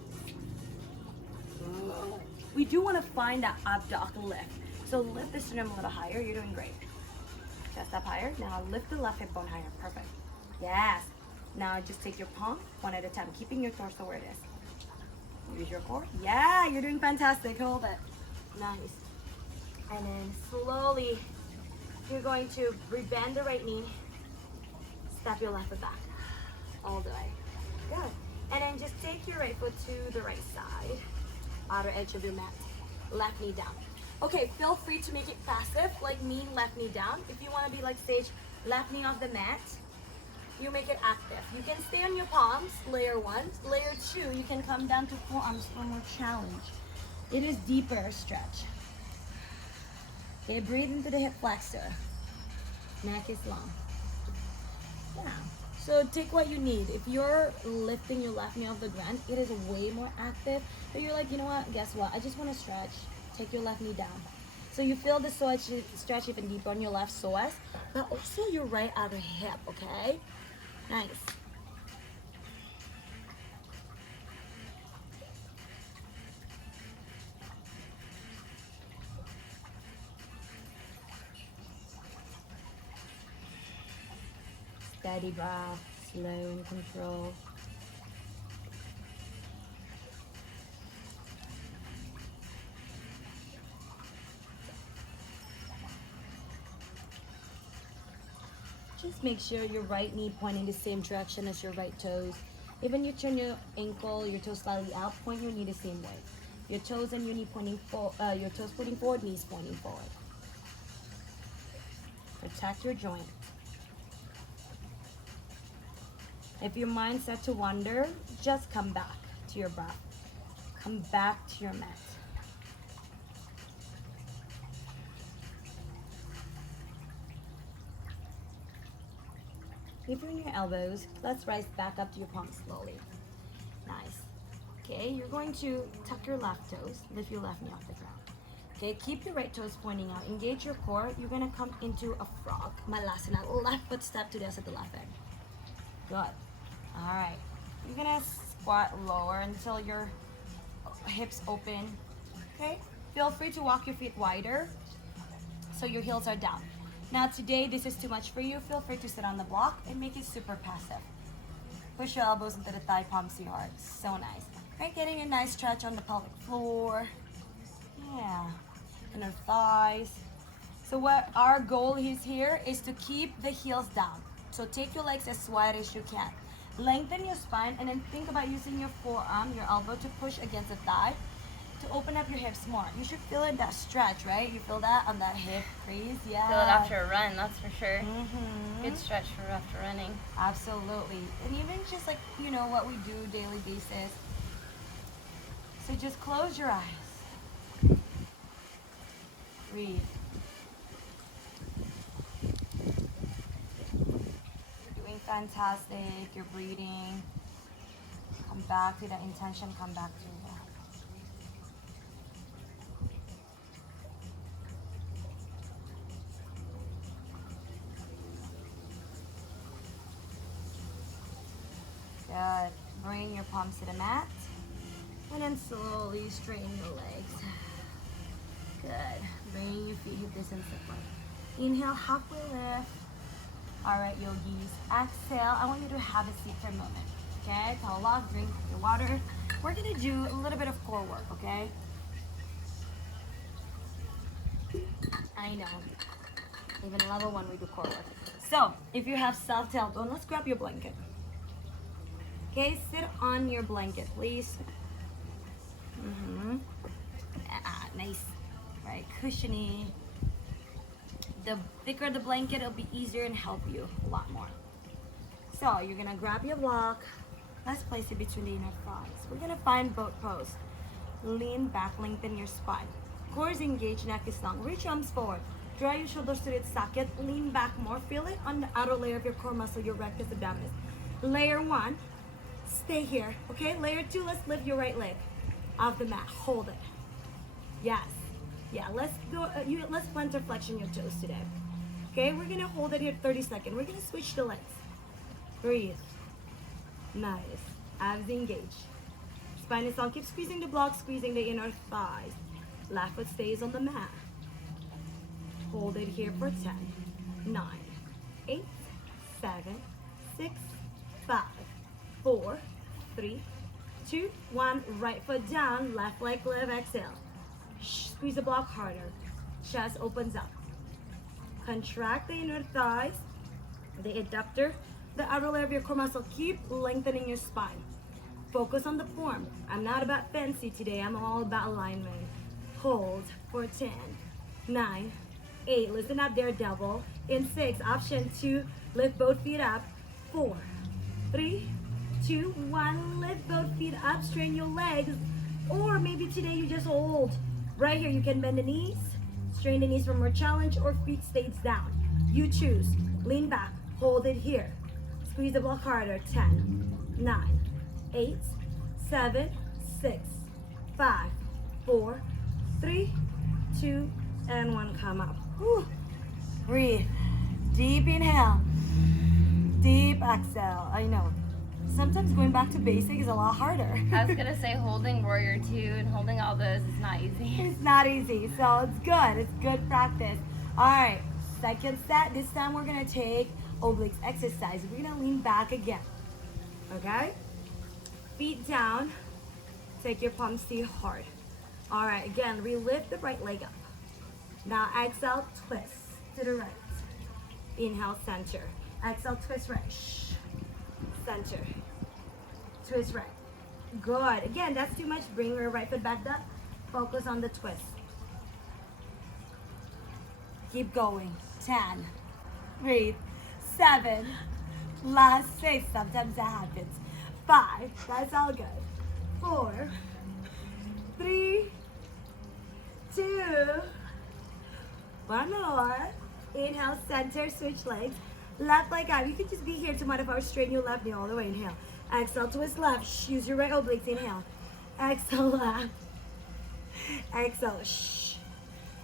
We do want to find that abdominal lift. So lift the sternum a little higher. You're doing great. Chest up higher. Now lift the left hip bone higher. Perfect. Yes. Now just take your palm one at a time, keeping your torso where it is. Use your core. Yeah, you're doing fantastic. Hold it. Nice. And then slowly, you're going to rebend the right knee. Step your left foot back. All the way. Good. And then just take your right foot to the right side. Outer edge of your mat. Left knee down. Okay, feel free to make it passive, like me, left knee down. If you want to be like Sage, left knee off the mat, you make it active. You can stay on your palms, layer 1. Layer 2, you can come down to forearms for more challenge. It is deeper stretch. Okay, breathe into the hip flexor. Neck is long. Yeah. So take what you need. If you're lifting your left knee off the ground, it is way more active. But you're like, you know what? Guess what? I just want to stretch. Take your left knee down. So you feel the stretch even deeper on your left psoas, but also your right outer hip, okay? Nice. Steady breath, slow and control. Just make sure your right knee pointing the same direction as your right toes. Even you turn your ankle, your toes slightly out, point your knee the same way. Your toes and your knee pointing your toes pointing forward, knees pointing forward. Protect your joint. If your mind's set to wander, just come back to your breath. Come back to your mat. Keep your elbows. Let's rise back up to your palms slowly. Nice. Okay, you're going to tuck your left toes, lift your left knee off the ground. Okay, keep your right toes pointing out. Engage your core. You're gonna come into a frog. Malasana. Left foot step to the other left end. Good. All right. You're gonna squat lower until your hips open. Okay. Feel free to walk your feet wider so your heels are down. Now today, this is too much for you. Feel free to sit on the block and make it super passive. Push your elbows into the thigh palms to your heart. So nice. Right, getting a nice stretch on the pelvic floor. Yeah. Inner thighs. So what our goal is here is to keep the heels down. So take your legs as wide as you can. Lengthen your spine and then think about using your forearm, your elbow to push against the thigh to open up your hips more. You should feel it, that stretch, right? You feel that on that hip crease? Yeah. Feel it after a run, that's for sure. Mm-hmm. Good stretch for after running. Absolutely. And even just like, you know, what we do daily basis. So just close your eyes. Breathe. You're doing fantastic. You're breathing. Come back to that intention. Come back to that. Good. Bring your palms to the mat. And then slowly straighten your legs. Good. Bring your feet hip distance apart. Inhale, halfway lift. Alright, yogis. Exhale. I want you to have a seat for a moment. Okay? Tawala, drink your water. We're going to do a little bit of core work, okay? I know. Even level 1, we do core work. So, if you have soft tailbone, let's grab your blanket. Okay, sit on your blanket, please. Nice. Right, cushiony. The thicker the blanket, it'll be easier and help you a lot more. So you're gonna grab your block. Let's place it between the inner thighs. We're gonna find boat pose. Lean back, lengthen your spine. Core is engaged, neck is long. Reach arms forward. Draw your shoulders to the socket. Lean back more. Feel it on the outer layer of your core muscle, your rectus abdominis. Layer 1. Stay here, okay? Layer 2, let's lift your right leg off the mat. Hold it. Yes. Yeah, let's go. Let's plantar flexion your toes today. Okay, we're gonna hold it here 30 seconds. We're gonna switch the legs. Breathe. Nice. Abs engage. Spine is long. Keep squeezing the block, squeezing the inner thighs. Left foot stays on the mat. Hold it here for 10, 9, 8, 7, 6, 5, 4, 3, 2, 1. Right foot down, left leg lift, exhale. Squeeze the block harder. Chest opens up. Contract the inner thighs, the adductor, the outer layer of your core muscle. Keep lengthening your spine. Focus on the form. I'm not about fancy today. I'm all about alignment. Hold for 10, 9, 8. Listen up there, double. In 6, option 2, lift both feet up. 4, 3, 2, 1. Lift both feet up, strain your legs. Or maybe today you just hold. Right here, you can bend the knees, strain the knees for more challenge, or feet stays down. You choose. Lean back, hold it here. Squeeze the block harder. 10, 9, 8, 7, 6, 5, 4, 3, 2, and 1. Come up. Whew. Breathe. Deep inhale. Deep exhale. I know. Sometimes going back to basic is a lot harder. I was gonna say holding warrior 2 and holding all those is not easy. It's not easy, so it's good. It's good practice. All right, second set. This time we're gonna take obliques exercise. We're gonna lean back again. Okay? Feet down. Take your palms to your heart. All right, again, relift the right leg up. Now exhale, twist to the right. Inhale, center. Exhale, twist right. Center. Twist right. Good. Again, that's too much. Bring your right foot back up. Focus on the twist. Keep going. 10. Breathe. 7. Last 6. Sometimes that happens. 5. That's all good. 4. 3. 2. One more. Inhale, center, switch legs. Left leg up. You can just be here to modify or straighten your left knee all the way. Inhale. Exhale, twist left. Use your right obliques. Inhale. Exhale, left. Exhale. Shh.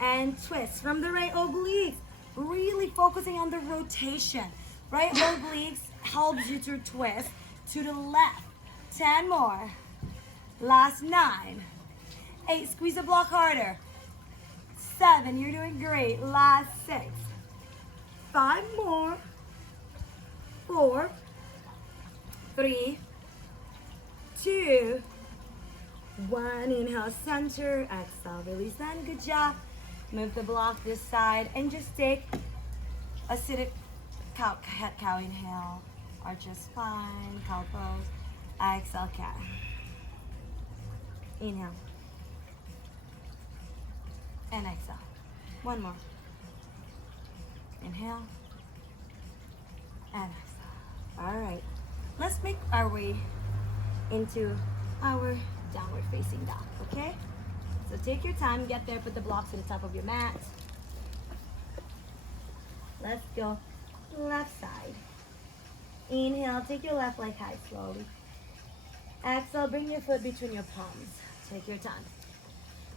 And twist from the right obliques. Really focusing on the rotation. Right obliques helps you to twist to the left. 10 more. Last 9. 8. Squeeze the block harder. 7. You're doing great. Last 6. 5 more. 4, 3, 2, 1. Inhale, center. Exhale, release that. Good job. Move the block this side and just take a seated cow. Inhale, arch your spine, cow pose. Exhale, cat. Inhale. And exhale. One more. Inhale. And exhale. All right, let's make our way into our downward facing dog, okay? So take your time, get there, put the blocks to the top of your mat. Let's go left side. Inhale, take your left leg high slowly. Exhale, bring your foot between your palms. Take your time.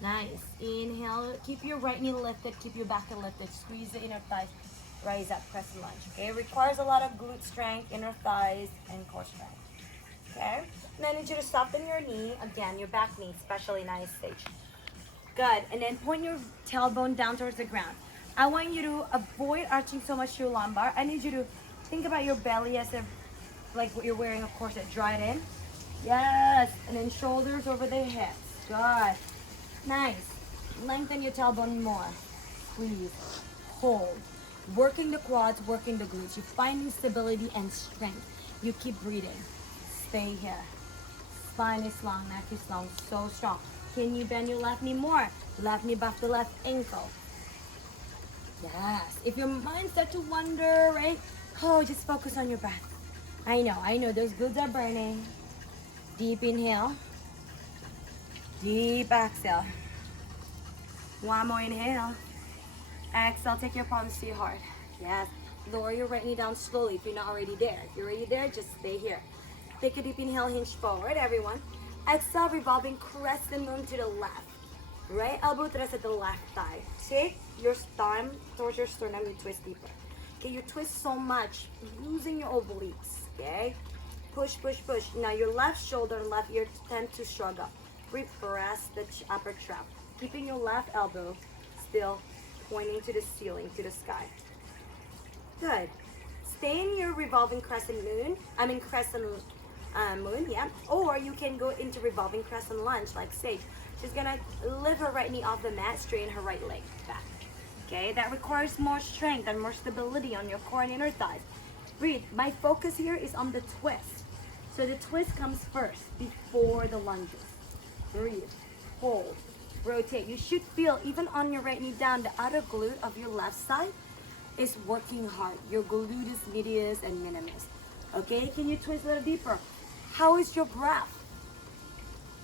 Nice. Inhale, keep your right knee lifted, keep your back lifted. Squeeze the inner thighs. Rise up, press and lunge. Okay, it requires a lot of glute strength, inner thighs, and core strength. Okay, and I need you to soften your knee. Again, your back knee, especially nice stage. Good, and then point your tailbone down towards the ground. I want you to avoid arching so much your lumbar. I need you to think about your belly as if, like what you're wearing a corset. Draw it in. Yes, and then shoulders over the hips. Good. Nice. Lengthen your tailbone more. Squeeze. Hold. Working the quads, working the glutes. You're finding stability and strength. You keep breathing. Stay here. Spine is long, neck is long, so strong. Can you bend your left knee more? Left knee back to left ankle. Yes. If your mind starts to wander, right? Oh, just focus on your breath. I know, those glutes are burning. Deep inhale. Deep exhale. One more inhale. Exhale, take your palms to your heart. Yes. Lower your right knee down slowly if you're not already there. If you're already there, just stay here. Take a deep inhale, hinge forward, everyone. Exhale, revolving crescent moon to the left. Right elbow thrust at the left thigh. Take your thumb towards your sternum, you twist deeper. Okay, you twist so much, losing your obliques, okay? Push, push, push. Now your left shoulder and left ear tend to shrug up. Repress the upper trap. Keeping your left elbow still pointing to the ceiling, to the sky. Good. Stay in your revolving crescent moon. Crescent moon, yeah. Or you can go into revolving crescent lunge like Sage. She's gonna lift her right knee off the mat, straighten her right leg back. Okay, that requires more strength and more stability on your core and inner thighs. Breathe. My focus here is on the twist. So the twist comes first before the lunges. Breathe. Hold. Rotate. You should feel, even on your right knee down, the outer glute of your left side is working hard. Your gluteus medius and minimus. Okay, can you twist a little deeper? How is your breath?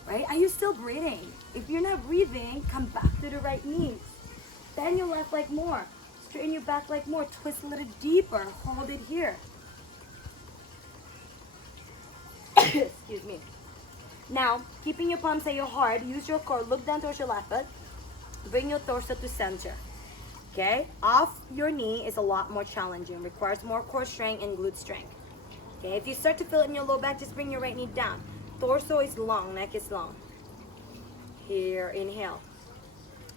Right? Are you still breathing? If you're not breathing, come back to the right knee. Bend your left leg more. Straighten your back leg more. Twist a little deeper. Hold it here. Excuse me. Now, keeping your palms at your heart, use your core. Look down towards your left foot. Bring your torso to center. Okay? Off your knee is a lot more challenging. Requires more core strength and glute strength. Okay? If you start to feel it in your low back, just bring your right knee down. Torso is long, neck is long. Here, inhale.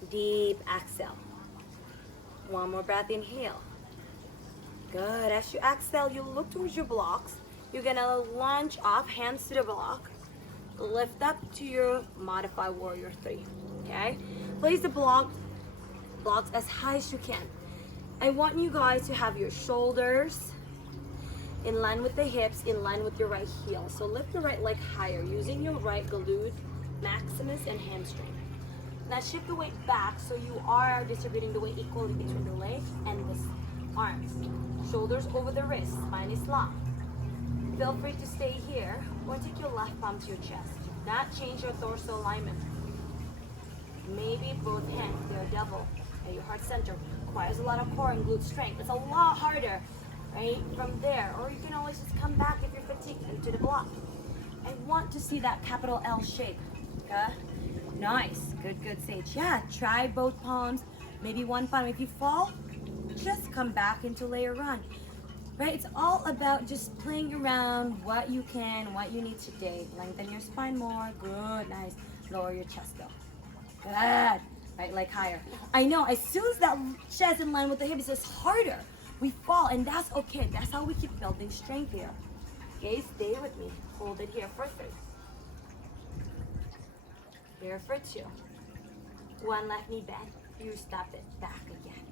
Deep exhale. One more breath, inhale. Good. As you exhale, you look towards your blocks. You're gonna lunge off, hands to the block. Lift up to your modified warrior 3. Okay? Place the blocks as high as you can. I want you guys to have your shoulders in line with the hips, in line with your right heel. So lift the right leg higher using your right glute, maximus, and hamstring. Now shift the weight back so you are distributing the weight equally between the legs and the arms. Shoulders over the wrists, spine is long. Feel free to stay here or take your left palm to your chest. Do not change your torso alignment. Maybe both hands, they're double at your heart center. Requires a lot of core and glute strength. It's a lot harder, right, from there. Or you can always just come back if you're fatigued into the block. I want to see that capital L shape, okay? Nice, good, Sage. Yeah, try both palms, maybe one palm. If you fall, just come back into layer run. Right, it's all about just playing around what you can, what you need today. Lengthen your spine more, good, nice. Lower your chest though, good. Right, leg higher. I know, as soon as that chest in line with the hips is harder, we fall, and that's okay. That's how we keep building strength here. Okay, stay with me. Hold it here for 3. Here for 2. One left knee bend. You step it back again.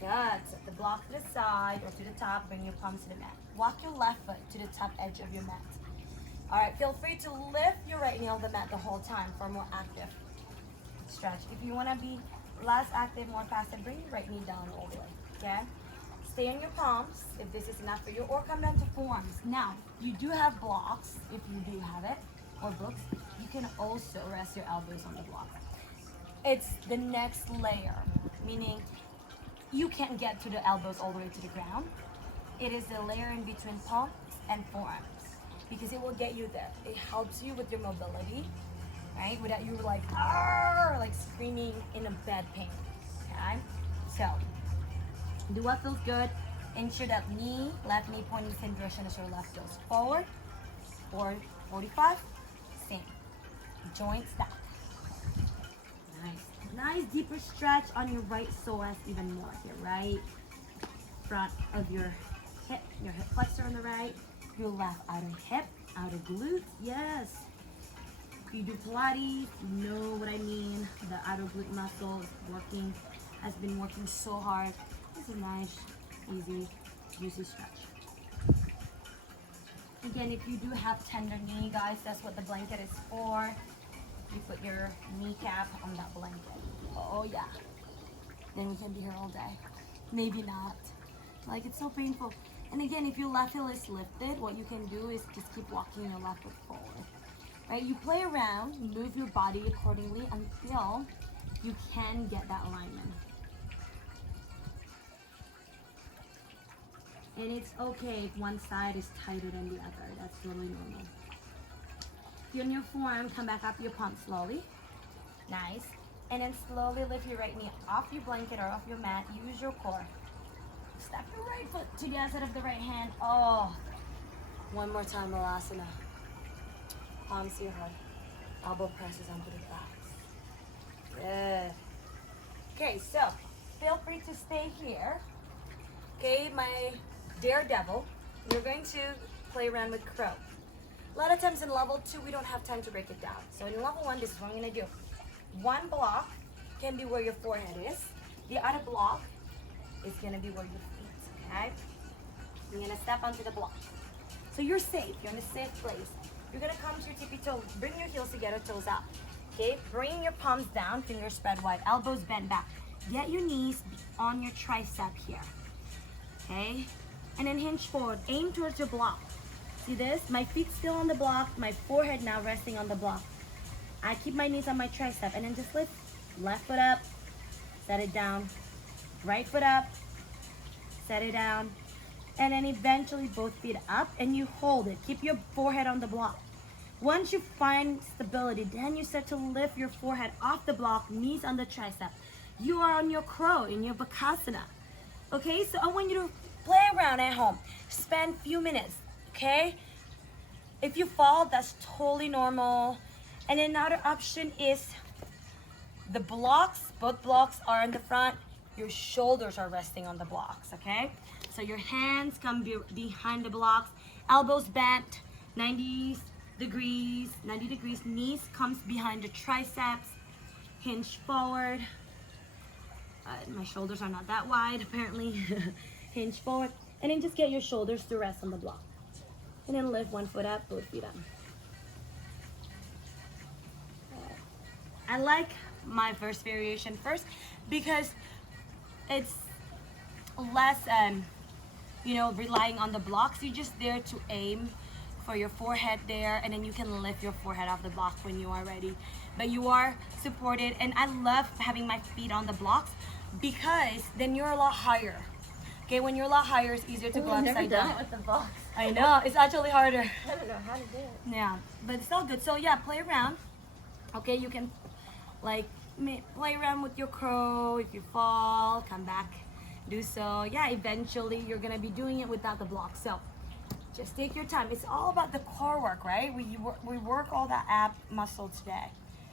Good. Set the block to the side or to the top. Bring your palms to the mat. Walk your left foot to the top edge of your mat. All right. Feel free to lift your right knee on the mat the whole time for a more active stretch. If you want to be less active, more passive, bring your right knee down all the way. Okay. Stay on your palms if this is enough for you, or come down to forearms. Now, you do have blocks if you do have it, or books. You can also rest your elbows on the block. It's the next layer, meaning you can't get to the elbows all the way to the ground. It is the layer in between palms and forearms because it will get you there. It helps you with your mobility, right? Without you like, like screaming in a bad pain, okay? So, do what feels good. Ensure that left knee pointing the same direction as your left goes forward, or 45, same. Joint stack. Nice deeper stretch on your right psoas even more here, right? Front of your hip flexor on the right, your left outer hip, outer glute, yes. If you do Pilates, you know what I mean. The outer glute muscle is working, has been working so hard. This is nice, easy, juicy stretch. Again, if you do have tender knee, guys, that's what the blanket is for. You put your kneecap on that blanket. Oh yeah. Then we can be here all day. Maybe not. Like, it's so painful. And again, if your left heel is lifted, what you can do is just keep walking your left foot forward. Right? You play around, move your body accordingly until you can get that alignment. And it's okay if one side is tighter than the other. That's totally normal. If you're in your forearm, come back up your palm slowly. Nice. And then slowly lift your right knee off your blanket or off your mat. Use your core. Step your right foot to the outside of the right hand. Oh, one more time, Balasana. Palms to your heart. Elbow presses onto the thighs. Good. Okay, so feel free to stay here. Okay, my daredevil, you're going to play around with crow. A lot of times in level 2, we don't have time to break it down. So in level 1, this is what I'm going to do. One block can be where your forehead is. The other block is going to be where your feet, okay? You're going to step onto the block. So you're safe. You're in a safe place. You're going to come to your tippy toe. Bring your heels together, toes out. Okay? Bring your palms down, fingers spread wide, elbows bent back. Get your knees on your tricep here. Okay? And then hinge forward. Aim towards your block. See this? My feet still on the block. My forehead now resting on the block. I keep my knees on my tricep. And then just lift. Left foot up. Set it down. Right foot up. Set it down. And then eventually both feet up. And you hold it. Keep your forehead on the block. Once you find stability, then you start to lift your forehead off the block. Knees on the tricep. You are on your crow in your Bakasana. Okay? So I want you to play around at home. Spend a few minutes. Okay? If you fall, that's totally normal. And another option is the blocks, both blocks are in the front. Your shoulders are resting on the blocks, okay? So your hands come behind the blocks, elbows bent, 90 degrees, knees comes behind the triceps, hinge forward. My shoulders are not that wide, apparently. Hinge forward, and then just get your shoulders to rest on the block. And then lift one foot up, both feet up. I like my first variation first because it's less, relying on the blocks. You're just there to aim for your forehead there, and then you can lift your forehead off the block when you are ready. But you are supported, and I love having my feet on the blocks because then you're a lot higher. Okay, when you're a lot higher, it's easier to go I've never upside done down. it with the box. I know, it's actually harder. I don't know how to do it. Yeah, but it's all good. So yeah, play around. Okay, you can play around with your crow. If you fall, come back, do so. Yeah, eventually you're gonna be doing it without the block. So just take your time. It's all about the core work, right? We work all that ab muscle today.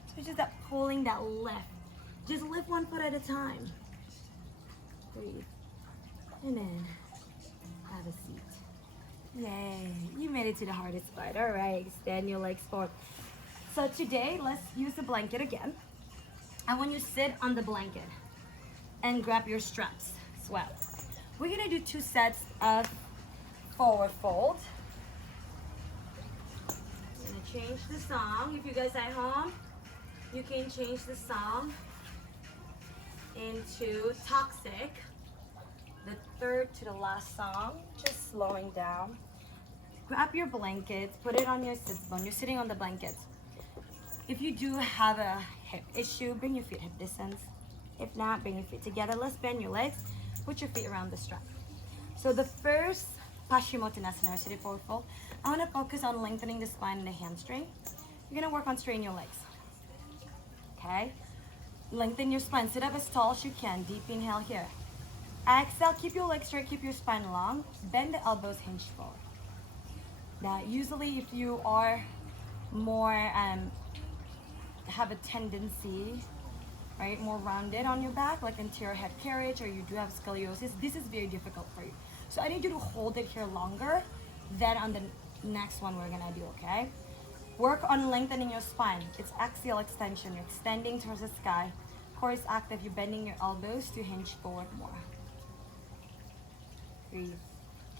So it's just that pulling, that lift. Just lift one foot at a time. Breathe. And then have a seat. Yay, you made it to the hardest part. All right, extend your legs forward. So today, let's use the blanket again. I want you to sit on the blanket and grab your straps as well. We're gonna do 2 sets of forward fold. I'm gonna change the song. If you guys at home, you can change the song into Toxic, the third to the last song, just slowing down. Grab your blankets, put it on your sit bone. You're sitting on the blankets. If you do have a hip issue, bring your feet hip distance. If not, bring your feet together. Let's bend your legs. Put your feet around the strap. So the first Paschimottanasana, seated forward fold, I want to focus on lengthening the spine and the hamstring. You're going to work on straightening your legs. Okay? Lengthen your spine. Sit up as tall as you can. Deep inhale here. Exhale, keep your legs straight, keep your spine long. Bend the elbows, hinge forward. Now, usually if you are more, have a tendency, right, more rounded on your back, like anterior head carriage, or you do have scoliosis, this is very difficult for you. So I need you to hold it here longer than on the next one we're gonna do, okay? Work on lengthening your spine. It's axial extension. You're extending towards the sky. Core is active. You're bending your elbows to hinge forward more. Breathe.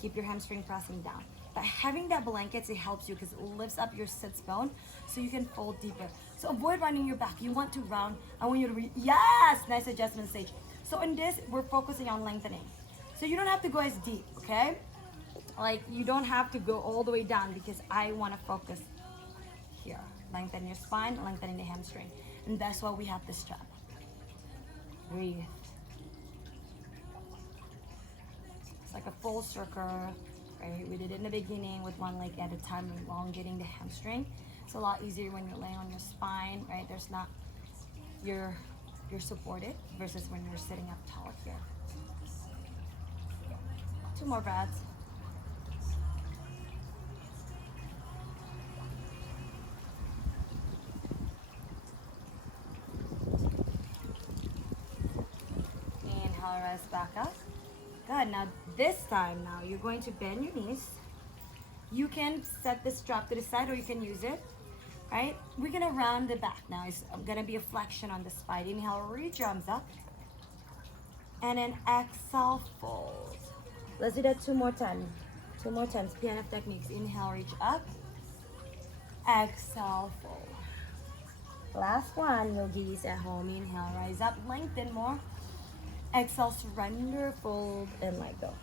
Keep your hamstring pressing down. But having that blanket, it helps you because it lifts up your sits bone so you can fold deeper. So avoid rounding your back. You want to round. I want you to yes! Nice adjustment stage. So in this, we're focusing on lengthening. So you don't have to go as deep, okay? Like you don't have to go all the way down because I want to focus here. Lengthen your spine, lengthening the hamstring. And that's why we have this strap. Breathe. It's like a full circle, right? We did it in the beginning with one leg at a time, elongating the hamstring. It's a lot easier when you're laying on your spine, right? There's not, you're supported versus when you're sitting up tall here. 2 more breaths. Inhale, rest back up. Good. Now this time, now you're going to bend your knees. You can set the strap to the side or you can use it. Right? We're gonna round the back now. It's gonna be a flexion on the spine. Inhale, reach your arms up. And then exhale, fold. Let's do that two more times. Two more times. PNF techniques. Inhale, reach up. Exhale, fold. Last one, yogis at home. Inhale, rise up, lengthen more. Exhale, surrender, fold, and let go.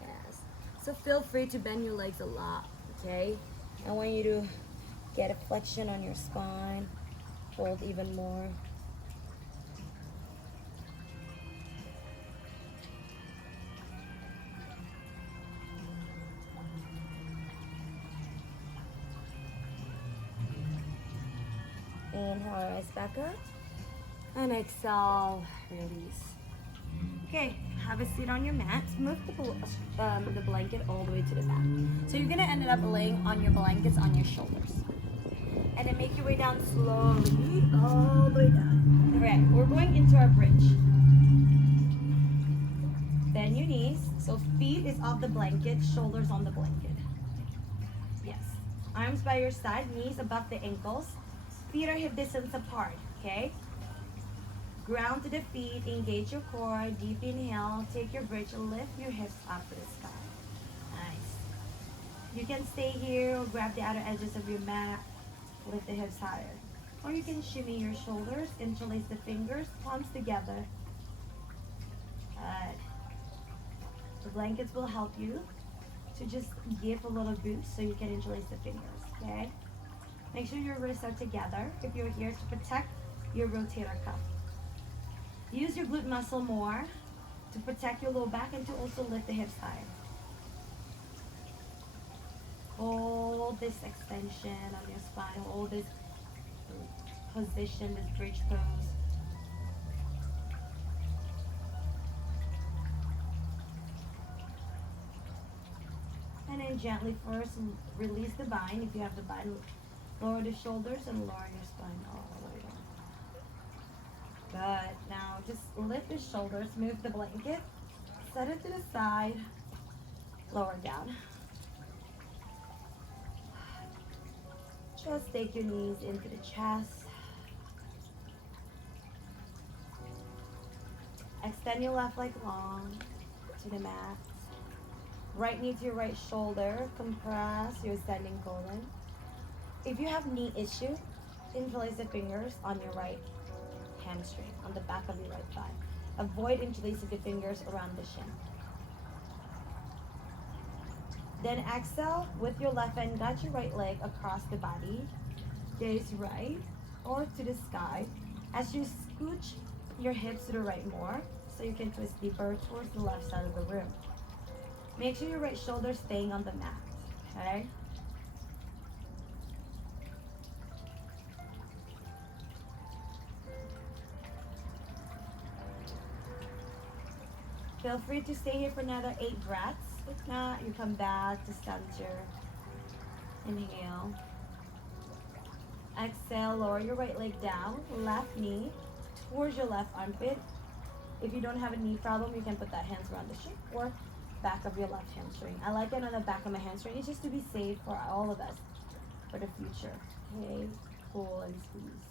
Yes. So feel free to bend your legs a lot, okay? I want you to get a flexion on your spine. Fold even more. Inhale, rise back up. And exhale, release. Okay, have a seat on your mat. Move the blanket all the way to the back. So you're gonna end up laying on your blankets on your shoulders. And then make your way down slowly, all the way down. All right, we're going into our bridge. Bend your knees. So feet is off the blanket, shoulders on the blanket. Yes. Arms by your side, knees above the ankles. Feet are hip distance apart, okay? Ground to the feet, engage your core, deep inhale, take your bridge, lift your hips up to the sky. Nice. You can stay here or grab the outer edges of your mat, lift the hips higher. Or you can shimmy your shoulders, interlace the fingers, palms together. Good. The blankets will help you to just give a little boost so you can interlace the fingers, okay? Make sure your wrists are together if you're here to protect your rotator cuff. Use your glute muscle more to protect your low back and to also lift the hips higher. Hold this extension on your spine. Hold this position, this bridge pose. And then gently first release the bind. If you have the bind, lower the shoulders and lower your spine all the way down. Good. Now just lift the shoulders, move the blanket, set it to the side, lower down. Just take your knees into the chest. Extend your left leg long to the mat. Right knee to your right shoulder. Compress your standing colon. If you have knee issue, interlace the fingers on your right hamstring, on the back of your right thigh. Avoid interlacing the fingers around the shin. Then exhale with your left hand, guide your right leg across the body. Gaze right or to the sky. As you scooch your hips to the right more, so you can twist deeper towards the left side of the room. Make sure your right shoulder is staying on the mat, okay? Feel free to stay here for another 8 breaths. If not, you come back to center. Inhale. Exhale, lower your right leg down, left knee towards your left armpit. If you don't have a knee problem, you can put that hands around the shin or back of your left hamstring. I like it on the back of my hamstring. It's just to be safe for all of us for the future. Okay, pull and squeeze.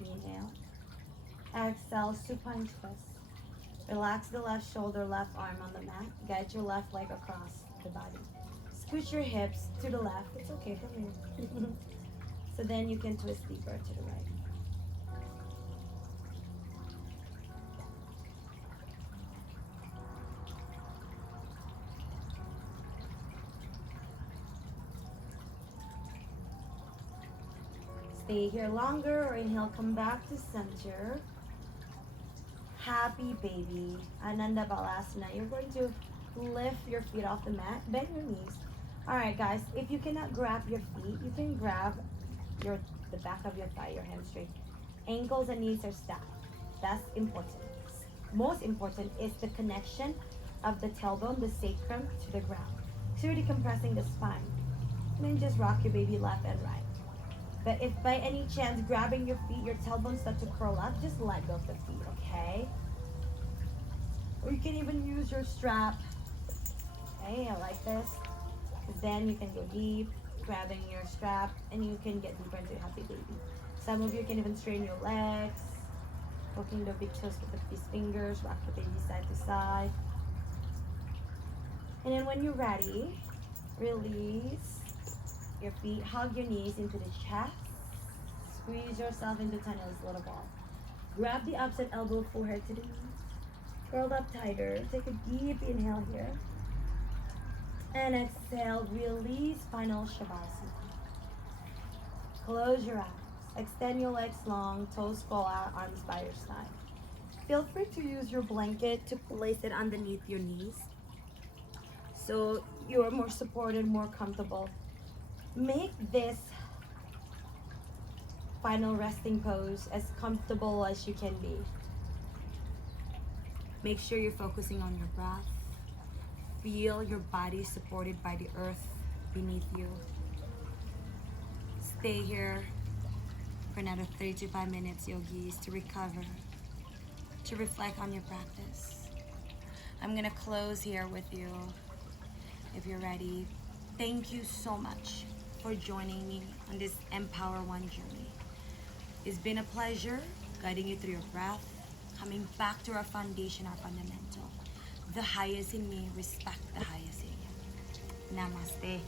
Inhale. Exhale, supine twist. Relax the left shoulder, left arm on the mat. Guide your left leg across the body. Squish your hips to the left. It's okay, come here. So then you can twist deeper to the right. Stay here longer or inhale, come back to center. Happy baby. Ananda Balasana. You're going to lift your feet off the mat, bend your knees. All right, guys, if you cannot grab your feet, you can grab the back of your thigh, your hamstring. Ankles and knees are stacked. That's important. Most important is the connection of the tailbone, the sacrum, to the ground. So you're decompressing the spine. And then just rock your baby left and right. But if by any chance grabbing your feet, your tailbone start to curl up, just let go of the feet, okay? Or you can even use your strap. Okay, I like this. Because then you can go deep, grabbing your strap, and you can get deeper into a happy baby. Some of you can even strain your legs, poking the big toes with the fingers, rock the baby side to side. And then when you're ready, release your feet, hug your knees into the chest, squeeze yourself into tiniest little ball. Grab the opposite elbow, forehead to the knee, curled up tighter. Take a deep inhale here. And exhale, release, final Shavasana. Close your eyes. Extend your legs long, toes fall out, arms by your side. Feel free to use your blanket to place it underneath your knees so you're more supported, more comfortable. Make this final resting pose as comfortable as you can be. Make sure you're focusing on your breath. Feel your body supported by the earth beneath you. Stay here for another 3 to 5 minutes, yogis, to recover, to reflect on your practice. I'm gonna close here with you if you're ready. Thank you so much for joining me on this Empower One journey. It's been a pleasure guiding you through your breath, coming back to our foundation, our fundamental. The highest in me, respect the highest in you. Namaste.